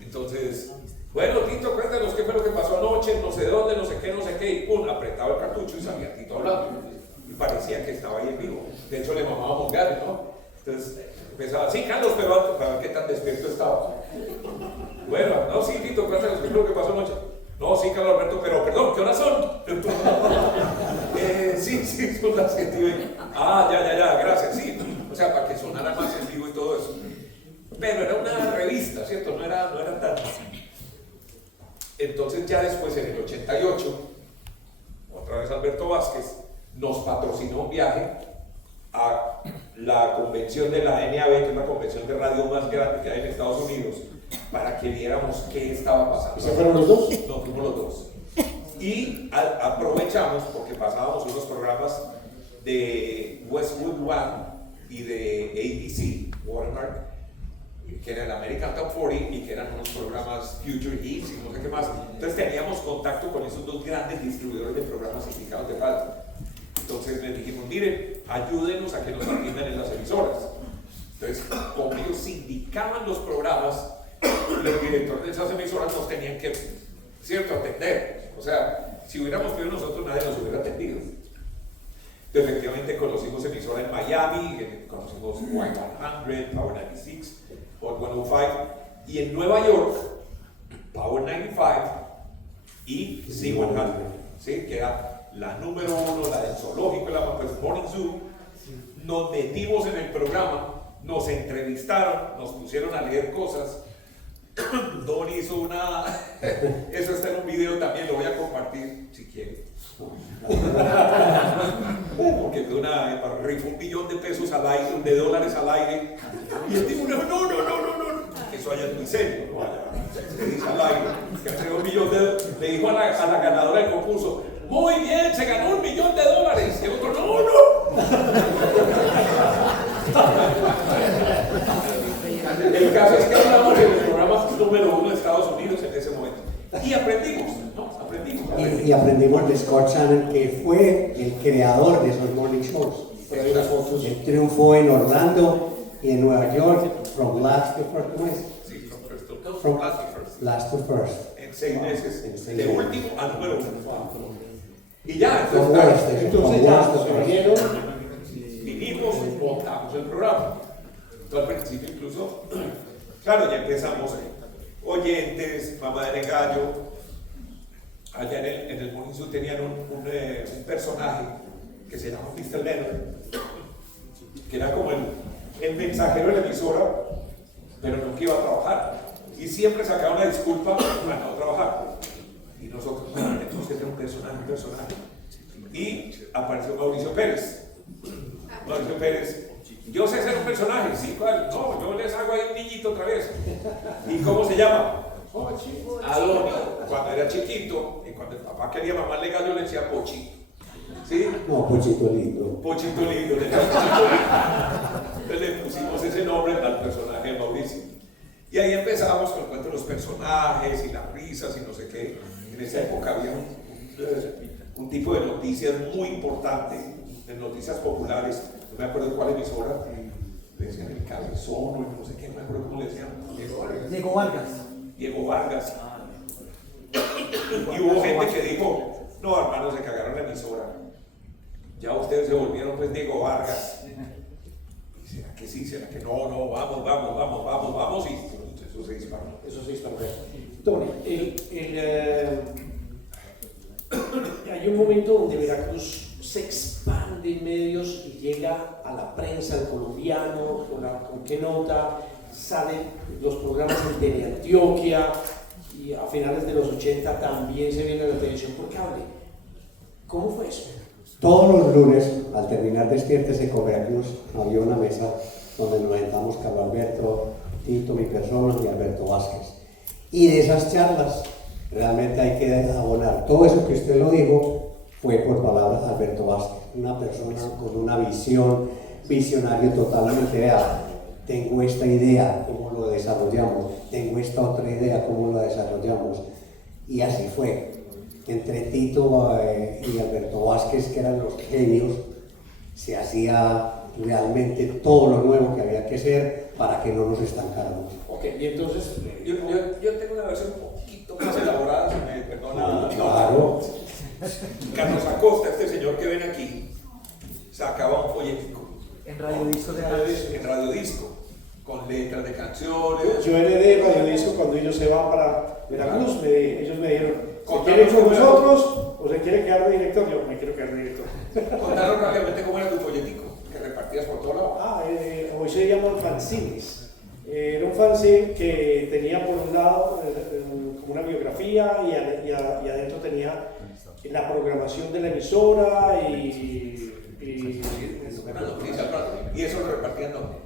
Entonces, bueno, Tito, cuéntanos qué fue lo que pasó anoche, no sé dónde, no sé qué, y pum, apretaba el cartucho y salía Tito hablando. Y parecía que estaba ahí en vivo. De hecho, le mamábamos gallo, ¿no? Entonces, empezaba, sí, Carlos, pero para ver qué tan despierto estaba. Bueno, no, sí, Tito, cuéntanos qué fue lo que pasó anoche. No, sí, Carlos Alberto, pero perdón, ¿qué horas son? Sí, son las 7:20. Ah, ya, gracias, sí. O sea, para que sonara más en vivo y todo eso. Pero era una revista, ¿cierto? No era tan... Entonces ya después, en el 88, otra vez Alberto Vázquez nos patrocinó un viaje a la convención de la NAB, que es la convención de radio más grande que hay en Estados Unidos, para que viéramos qué estaba pasando. ¿Y se fueron los dos? No, fuimos los dos. Y aprovechamos, porque pasábamos unos programas de Westwood One y de ABC, Watermark, que era el American Top 40 y que eran unos programas Future Hits y no sé qué más. Entonces teníamos contacto con esos dos grandes distribuidores de programas sindicados de radio. Entonces les dijimos, miren, ayúdenos a que nos atiendan en las emisoras. Entonces, como ellos sindicaban los programas, los directores de esas emisoras nos tenían que, ¿cierto?, atender. O sea, si hubiéramos pedido nosotros, nadie nos hubiera atendido. Efectivamente conocimos emisora en Miami, conocimos Y100, Power 96, Hot 105, y en Nueva York, Power 95 y C100, ¿sí? Que era la número uno, la del zoológico, la pues, Morning Zoo. Nos metimos en el programa, nos entrevistaron, nos pusieron a leer cosas. Don hizo una, eso está en un video también, lo voy a compartir si quieren. Porque fue una rifó $1 billón de pesos al aire, de dólares al aire. Y el tipo dijo, no, que eso allá es muy serio, ¿no? Se dice al aire, que entregó $1 billón le dijo a la ganadora del concurso, muy bien, se ganó $1 billón. Y el otro, no. El caso es que hablamos en el programa número 1 de Estados Unidos en ese momento. Y aprendimos, ¿no? Y aprendimos de Scott Shannon, que fue el creador de esos morning shows. Él triunfó en Orlando y en Nueva York, from last to first, ¿cómo es? Sí, from last to first. En 6 meses, de último a número 1. Y ya, entonces ya, vinimos y montamos el programa. Entonces, al principio incluso, claro, ya empezamos oyentes, mamá de gallo. Allá en el Morning Zoo tenían un personaje que se llama Mr. Leonard, que era como el mensajero de la emisora, pero nunca iba a trabajar. Y siempre sacaba una disculpa para no trabajar. Y nosotros tenemos que tener un personaje. Y apareció Mauricio Pérez. Mauricio Pérez, yo sé ser un personaje, sí, ¿cuál? No, yo les hago ahí un niñito otra vez. ¿Y cómo se llama? Adoni. Cuando era chiquito, y cuando el papá quería mamarle gallo, le decía Pochito. ¿Sí? No, Pochito lindo. Pochito lindo, le decía Pochito lindo. Entonces le pusimos ese nombre al personaje de Mauricio. Y ahí empezábamos con el cuento de los personajes y las risas y no sé qué. En esa época había un tipo de noticias muy importante, de noticias populares. No me acuerdo cuál emisora. Le decían el cabezón o no sé qué, no me acuerdo cómo le decían. Diego Vargas. Y hubo gente que dijo, no hermano, se cagaron la emisora. Ya ustedes se volvieron pues Diego Vargas. ¿Será que sí? ¿Será que no? No, vamos. Y eso se disparó. Tony, hay un momento donde Veracruz se expande en medios y llega a la prensa, al colombiano, con qué nota, salen los programas en Teleantioquia y a finales de los 80 también se viene la televisión por cable. ¿Cómo fue eso? Todos los lunes, al terminar Despiértese con Veracruz, había una mesa donde nos sentamos Carlos Alberto, Tito, mi persona y Alberto Vázquez. Y de esas charlas, realmente hay que abonar. Todo eso que usted lo dijo fue por palabras de Alberto Vázquez, una persona con una visión, visionario totalmente. Vea, tengo esta idea, ¿cómo lo desarrollamos? Tengo esta otra idea, ¿cómo lo desarrollamos? Y así fue. Entre Tito y Alberto Vázquez, que eran los genios, se hacía realmente todo lo nuevo que había que hacer para que no nos estancáramos. Ok, y entonces... Yo tengo una versión un poquito más elaborada, si me perdona. Claro. Carlos Acosta, este señor que ven aquí, sacaba un folletico. En radiodisco En radiodisco, con letras de canciones. Yo heredé Radiodisco cuando ellos se van para Veracruz, ellos me dijeron, ¿se quieren con nosotros o se quiere quedar de director? Yo me quiero quedar de director. Contaron rápidamente cómo era tu folletico, que repartías por todo lado. Hoy se llaman fanzines. Era un fanzine que tenía por un lado como una biografía y adentro tenía la programación de la emisora y eso lo repartían ¿dónde?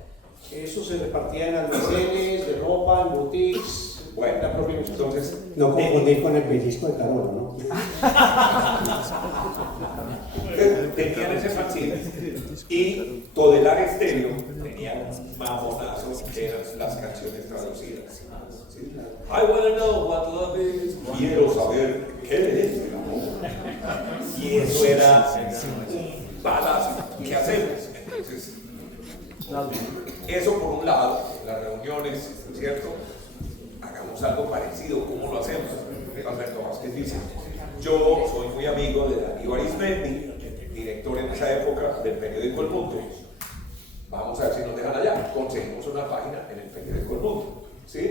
Eso se repartía en almacenes, de ropa, en boutiques. Bueno, la propia emisora. entonces No confundir con el pellizco de Carona, ¿no? tenían ese fanzine y Todelar Estéreo tenía un mamonazo eran las canciones traducidas. ¿Sí? I wanna know what love is. Quiero saber qué es el amor. Y eso era un balazo. ¿Qué hacemos? Entonces, eso por un lado, las reuniones, ¿cierto? Hagamos algo parecido. ¿Cómo lo hacemos? Alberto Vázquez dice, yo soy muy amigo de Darío Arizmendi, director en esa época del periódico El Mundo. Vamos a ver si nos dejan allá. Conseguimos una página en el periódico El Mundo. ¿Sí?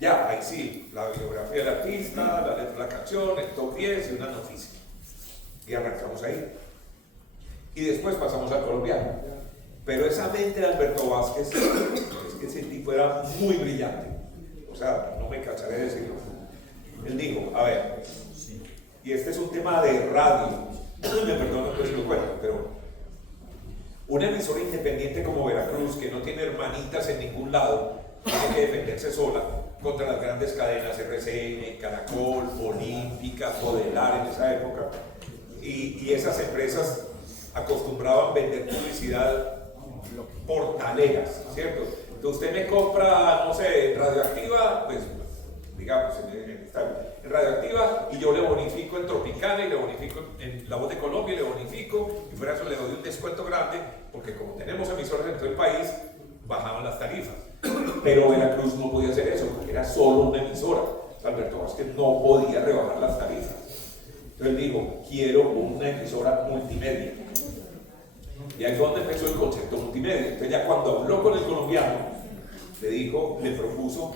Ya, ahí sí, la biografía del artista, la letra de la canción, el top 10 y una noticia. Y arrancamos ahí. Y después pasamos al colombiano. Pero esa mente de Alberto Vázquez, es que ese tipo era muy brillante. O sea, no me cansaré de decirlo. Él dijo, a ver, y este es un tema de radio, me perdono que se lo cuento, pero una emisora independiente como Veracruz, que no tiene hermanitas en ningún lado, tiene que defenderse sola contra las grandes cadenas RCN, Caracol, Olímpica, Podelar en esa época, y esas empresas acostumbraban vender publicidad por talegas, ¿cierto? Entonces usted me compra, no sé, Radioactiva, pues digamos, en Radioactiva, y yo le bonifico en Tropicana, y le bonifico en La Voz de Colombia, y le bonifico, y fuera eso le doy un descuento grande, porque como tenemos emisoras en todo el país, bajaban las tarifas. Pero Veracruz no podía hacer eso, porque era solo una emisora. Alberto Vázquez no podía rebajar las tarifas. Entonces él dijo, quiero una emisora multimedia. Y ahí fue donde empezó el concepto multimedia. Entonces ya cuando habló con el colombiano, le propuso,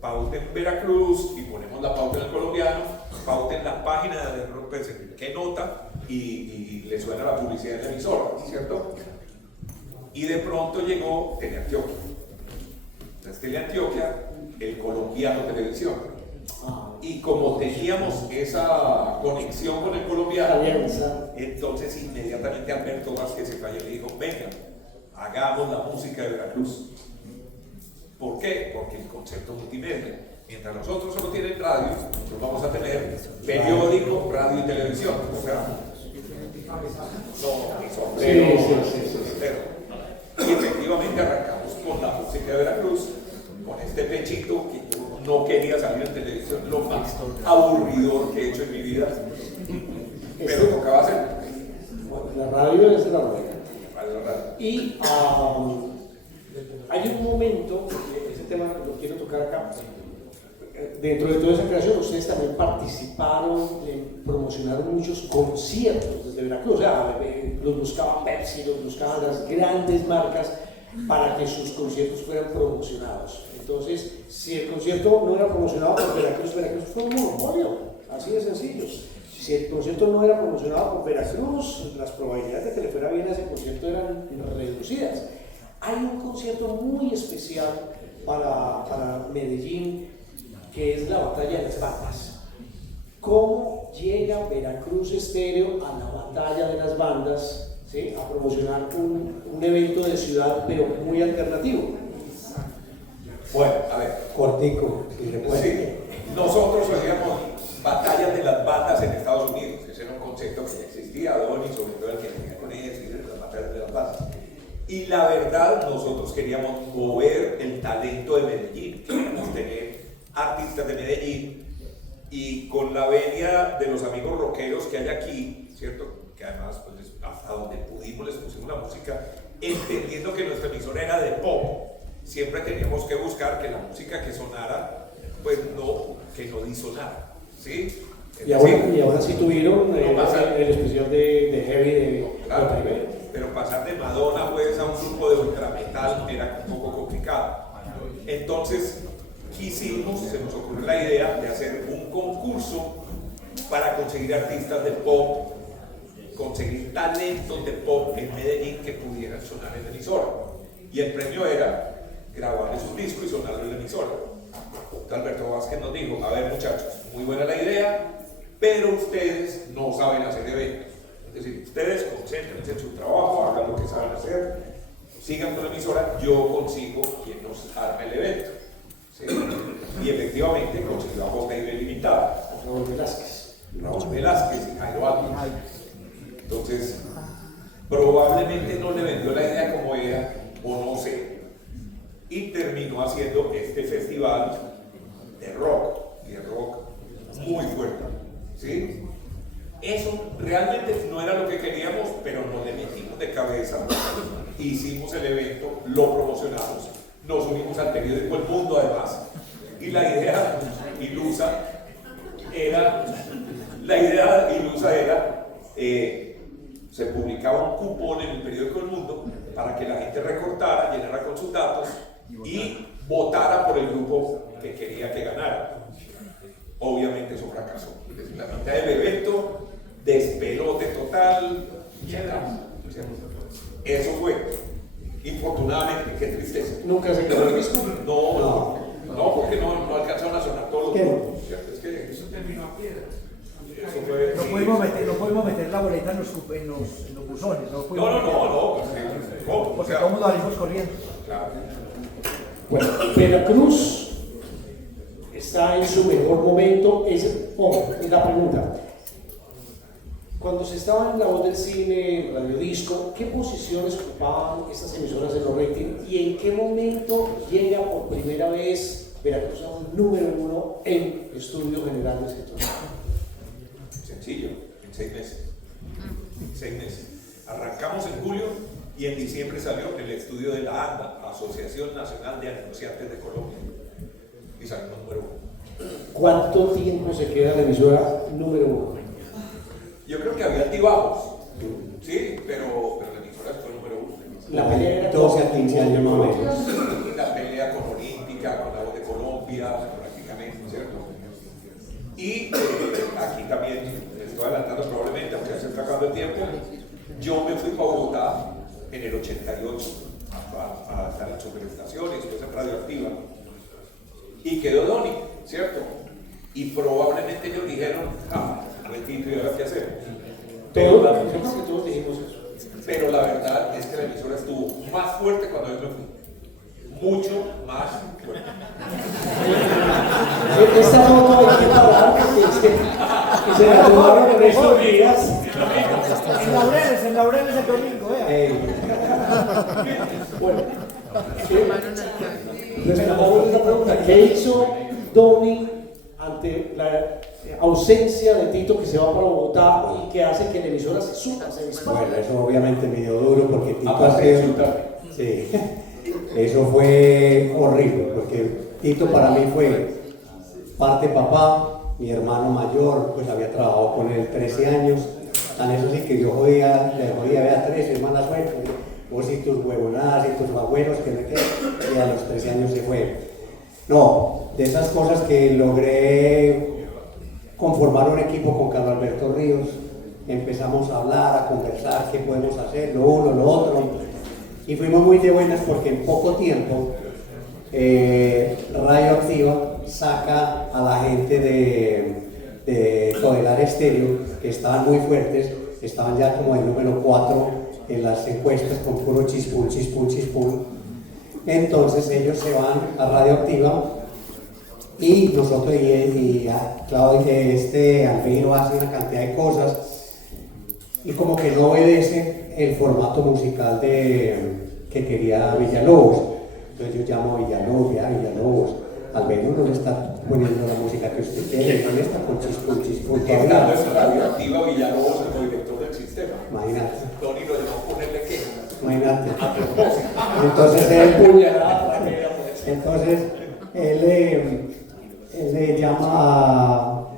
pauten Veracruz y ponemos la pauta en el colombiano, pauten la página de pues, qué nota y le suena la publicidad en la emisora, ¿cierto? Y de pronto llegó Teleantioquia. Entonces Teleantioquia, el colombiano televisión. Y como teníamos esa conexión con el colombiano, entonces inmediatamente Alberto Vázquez se cayó y le dijo, venga, hagamos la música de Veracruz. ¿Por qué? Porque el concepto multimedia, mientras nosotros solo tienen radio, nosotros vamos a tener periódico, radio y televisión. O sea, no, mi sombrero, y efectivamente arrancamos con la música de Veracruz, con este pechito que yo no quería salir en televisión, lo más aburridor que he hecho en mi vida, pero tocaba hacerlo. La radio es la radio. Y hay un momento, ese tema lo quiero tocar acá, dentro de toda esa creación ustedes también participaron, promocionaron muchos conciertos desde Veracruz, o sea, los buscaba Pepsi, los buscaban las grandes marcas para que sus conciertos fueran promocionados. Entonces, si el concierto no era promocionado por Veracruz, Veracruz fue un monopolio, así de sencillo. Si el concierto no era promocionado por Veracruz, las probabilidades de que le fuera bien a ese concierto eran reducidas. Hay un concierto muy especial para Medellín, que es la Batalla de las Bandas. ¿Cómo llega Veracruz Estéreo a la Batalla de las Bandas, ¿sí? A promocionar un evento de ciudad, pero muy alternativo? Bueno, a ver, Cortico, si se puede. sí, nosotros hacíamos batallas de las bandas en Estados Unidos. Ese era un concepto que ya existía, Adonis, sobre todo el que venía con ellos, y las batallas de las bandas. Y la verdad, nosotros queríamos mover el talento de Medellín, queríamos tener artistas de Medellín, y con la venia de los amigos rockeros que hay aquí, ¿cierto? Que además, pues, hasta donde pudimos les pusimos la música, entendiendo que nuestra emisora era de pop. Siempre teníamos que buscar que la música que sonara, pues que no disonara, ¿sí? Y ahora sí tuvieron el especial de Heavy de claro, JB. pero pasar de Madonna pues a un grupo de ultrametal era un poco complicado. Entonces se nos ocurrió la idea de hacer un concurso para conseguir artistas de pop, conseguir talentos de pop en Medellín que pudieran sonar en la emisora. Y el premio era grabarles un disco y sonarlo en la emisora. Entonces Alberto Vázquez nos dijo, a ver muchachos, muy buena la idea, pero ustedes no saben hacer eventos. Es decir, ustedes concéntrense en su trabajo, hagan lo que saben hacer, sigan con la emisora, yo consigo quien nos arme el evento. ¿Sí? Y efectivamente consiguió a Voz Ilimitada. Raúl Velázquez. Raúl Velázquez y Jairo Alba. Entonces, probablemente no le vendió la idea como era, o no sé, y terminó haciendo este festival de rock, y de rock muy fuerte, ¿sí? Eso realmente no era lo que queríamos, pero nos le metimos de cabeza, hicimos el evento, lo promocionamos, nos unimos al periódico El Mundo además, y la idea ilusa era, se publicaba un cupón en el periódico El Mundo para que la gente recortara, llenara con sus datos y votara por el grupo que quería que ganara. Obviamente eso fracasó. La mitad del evento, despelote total, eso fue. Infortunadamente, qué tristeza. ¿Nunca se quedó el disco? No, porque no alcanzaron a sonar todos los ¿Qué? grupos. Es que eso terminó a piedra. Eso fue, No podemos meter la boleta en los buzones. No. Porque todo el mundo salimos corriendo. Claro. Bueno, Veracruz está en su mejor momento. La pregunta. Cuando se estaba en La Voz del Cine, Radio Disco, ¿qué posiciones ocupaban estas emisoras en los ratings y en qué momento llega por primera vez Veracruz a un número 1 en Estudio General de Escritores? Sencillo, en 6 meses. 6 meses. Arrancamos en julio y en diciembre salió el estudio de la ANDA, Asociación Nacional de Anunciantes de Colombia, y salimos número 1. ¿Cuánto tiempo se queda la emisora número 1? Yo creo que había altibajos, sí, pero la emisora fue número 1. La pelea era 12 a 15 años más o menos. La pelea con Olímpica, con La Voz de Colombia, prácticamente, ¿cierto? Y aquí también, estoy adelantando probablemente, aunque ya se está acabando el tiempo, yo me fui para Bogotá en el 88 a estar en superestaciones, después en Radioactiva, y quedó Donny, ¿cierto? Y probablemente ellos dijeron, buen Tito, ¿y ahora qué hacemos? Todos dijimos eso. Pero la verdad es que la emisora estuvo más fuerte cuando yo me fui. Mucho más fuerte. Esta foto hay que parar porque se la tomaron en estos días. En Laureles el domingo, Bueno, respondamos esta pregunta. ¿Qué hizo Donny ante la ausencia de Tito, que se va para Bogotá y que hace que la emisora se suba, se dispara? Bueno, eso obviamente me dio duro porque Tito Aparte de insultarme. Sí, eso fue horrible porque Tito para mí fue parte papá, mi hermano mayor, pues había trabajado con él 13 años, tan eso sí que yo le jodía a 13 hermanas sueltas, vos y tus huevonadas y tus abuelos que me quedé, y a los 13 años se fue. No, de esas cosas que logré conformar un equipo con Carlos Alberto Ríos, empezamos a hablar, a conversar qué podemos hacer, lo uno, lo otro, y fuimos muy de buenas porque en poco tiempo Radioactiva saca a la gente de Todelar Estéreo, que estaban muy fuertes, estaban ya como el número 4 en las encuestas con puro chispún, chispún, chispún. Entonces ellos se van a Radioactiva y nosotros Claudio, Albeiro hace una cantidad de cosas y como que no obedece el formato musical que quería Villalobos. Entonces yo llamo a Villalobos, Albeiro no le está poniendo la música que usted quiere, no le está con chispún, chispún. Estando en Radioactiva, Villalobos como director del sistema. Imagínate. Donny lo llamó a ponerle queja. Imagínate. A propósito. Entonces él le llama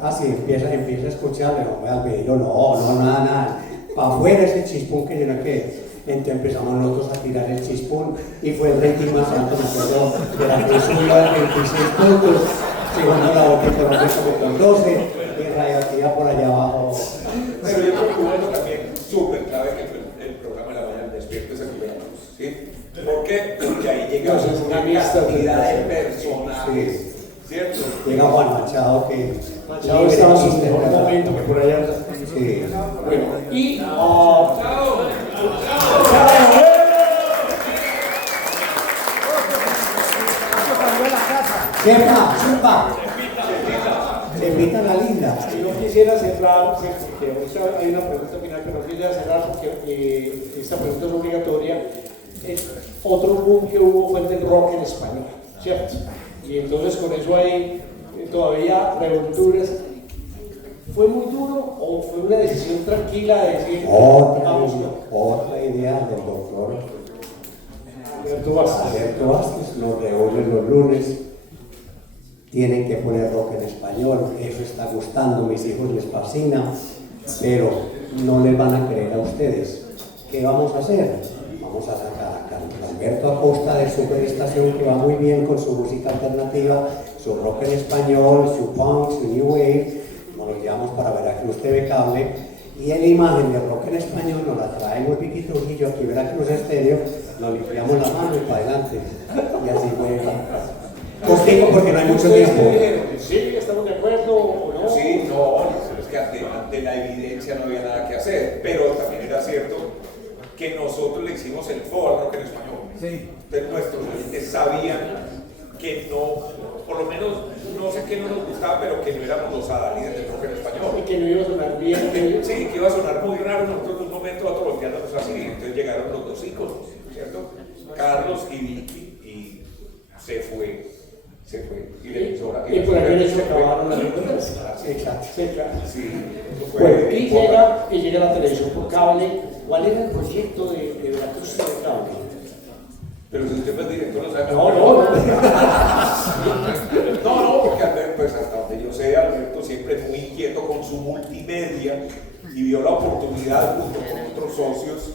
así, empieza a escucharle, no, Albeiro, no, nada, para afuera ese chispún que yo no que. Entonces empezamos nosotros a tirar el chispún y fue el rating más alto, me acuerdo, de la que subió a 26 puntos, segundo La Voz de Colombia como con 12 y Radioactiva por allá abajo. Pero yo creo que hubo algo también súper clave que el programa de la mañana despierto se recupera, ¿sí? ¿Por qué? Porque ahí llegamos Entonces, una una lista cantidad de de personajes, Sí. ¿cierto? Llega Juan Machado que Machado estaba en su mejor momento, que por allá. Sí. Bueno, y Chepa, chupa. Chepita la linda. si no quisiera cerrar, porque hay una pregunta final, pero no quisiera cerrar porque esta pregunta es obligatoria. otro boom que hubo fue el del rock en español, ¿cierto? Y entonces con eso hay todavía revolturas. ¿Fue muy duro o fue una decisión tranquila de decir, Otra idea del doctor Alberto Vázquez, nos reúnen los lunes, tienen que poner rock en español, eso está gustando, mis hijos les fascina, pero no les van a creer a ustedes. ¿Qué vamos a hacer? Vamos a sacar a Alberto Acosta de Superestación, que va muy bien con su música alternativa, su rock en español, su punk, su new wave. Nos lo llevamos para Veracruz TV Cable, y en la imagen de rock en español nos la traemos Vicky Trujillo aquí Veracruz Estéreo, nos limpiamos la mano y para adelante, y así fue. Contigo porque no hay mucho tiempo. Sí, estamos de acuerdo o no. Sí, no, es que ante la evidencia no había nada que hacer, pero también era cierto que nosotros le hicimos el foro al rock en español. Sí. Entonces nuestros oyentes sabían que no, por lo menos no sé qué no nos gustaba, pero que no éramos los adalides del rock en español. Y que no iba a sonar bien. Sí, que iba a sonar muy raro, nosotros en un momento a otro volteándonos así, entonces llegaron los dos hijos, ¿cierto? Carlos y Vicky, y se fue, y la emisora. Y por aquel hecho acabaron las reuniones. Exacto. Sí, claro. Sí, eso fue. Bueno, y llega la televisión por cable. ¿Cuál era el proyecto de Veracruz TV Cable? Pero si usted es director, no sabe. No, No, porque pues hasta donde yo sé, Alberto siempre es muy inquieto con su multimedia y vio la oportunidad junto con otros socios.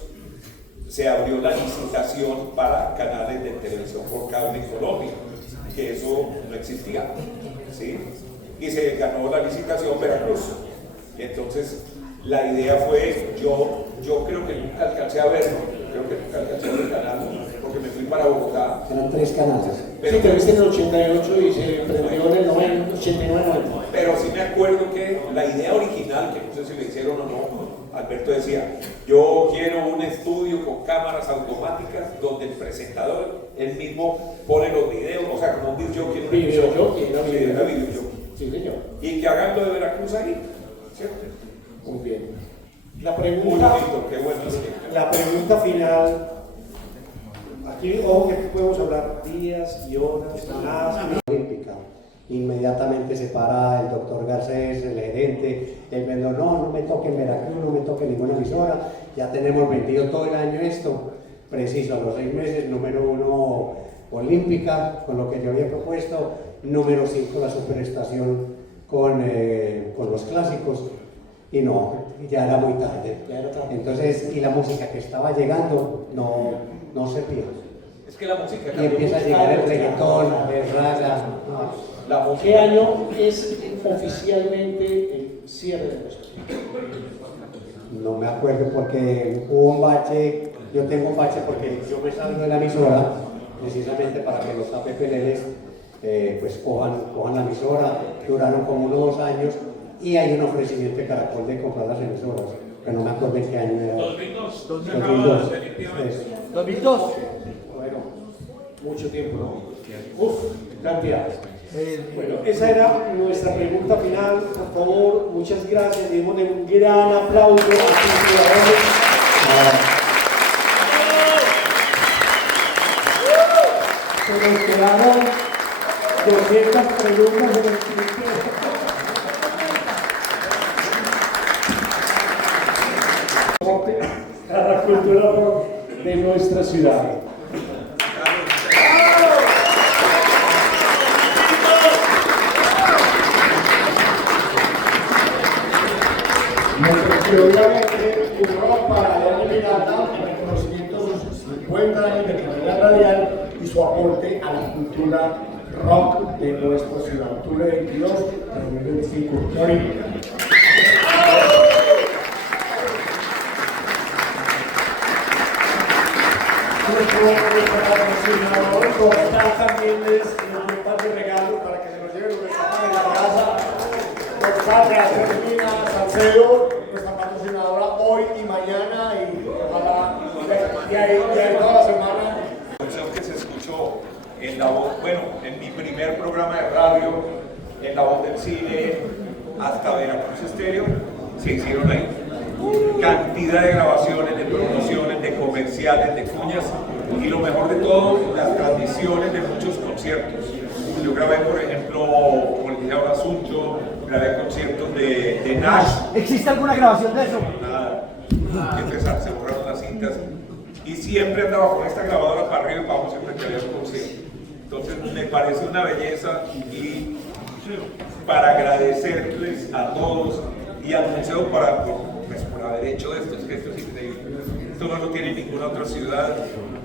Se abrió la licitación para canales de televisión por cable en Colombia, que eso no existía, ¿sí? Y se ganó la licitación Veracruz. Y entonces la idea fue, yo creo que nunca alcancé a verlo, el canal, porque me fui para Bogotá. Eran 3 canales. Sí, te viste en el 88 y se prendió en el 89-90. Pero sí me acuerdo que la idea original, que no sé si le hicieron o no, Alberto decía, yo quiero un estudio con cámaras automáticas donde el presentador, él mismo pone los videos, o sea, como un videojockey, era videojockey. Sí, señor. Y que hagan lo de Veracruz ahí, ¿cierto? Muy bien. La Muy pregunta, bonito, qué bueno. la pregunta final. Aquí, ojo, que aquí podemos hablar días y horas, nada. Olímpica. Inmediatamente se para el doctor Garcés, el gerente, el vendedor, no me toque en Veracruz, no me toque ninguna emisora, ya tenemos vendido todo el año esto, preciso, a los 6 meses, número 1 Olímpica, con lo que yo había propuesto, número 5 la Superestación con los clásicos, y no, ya era muy tarde. Entonces, y la música que estaba llegando no servía. Es que la música Y empieza a llegar el reggaetón, el raga. ¿Qué año es oficialmente el cierre de los? No me acuerdo porque hubo un bache, yo tengo un bache porque yo me salgo de la emisora precisamente para que los APPLs pues cojan la emisora, duraron como unos 2 años y hay un ofrecimiento de Caracol de comprar las emisoras, pero no me acuerdo en qué año era. 2002. 2002. Eso. 2002. Bueno, mucho tiempo, ¿no? Uf, cantidad. Bueno, esa era nuestra pregunta final. Por favor, muchas gracias. Démosle un gran aplauso a los ciudadanos. Se nos quedaron 200 preguntas en el tintero. A la cultura rock de nuestra ciudad. Y obviamente un rock para León Miranda, reconocimiento de sus 50 años de carrera radial y su aporte a la cultura rock de nuestra ciudad. Octubre 22 de 2025. Nuestro patrocinador también les un par de regalos para que se los lleven los que en la casa. Por parte de Termina Salcedo, nuestra patrocinadora hoy y mañana y ojalá y ahí toda la semana. La canción que se escuchó en la voz, bueno, en mi primer programa de radio, en la voz del cine, hasta Veracruz Estéreo, se hicieron ahí. Cantidad de grabaciones, de promociones, de comerciales, de cuñas, Y lo mejor de todo, las transmisiones de muchos conciertos. Yo grabé, por ejemplo, con el licenciado Asunto, grabé conciertos de Nash. ¿Existe alguna grabación de eso? Nada, que se borraron las cintas. Y siempre andaba con esta grabadora para arriba y para abajo siempre que había un concierto. Entonces me parece una belleza y para agradecerles a todos y al museo por haber hecho esto. Es que esto es increíble. Esto no lo tiene ninguna otra ciudad.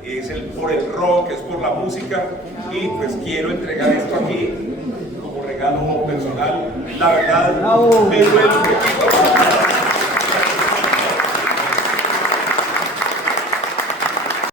Es por el rock, es por la música. Y pues quiero entregar esto aquí como regalo personal. La verdad, me duele un poquito.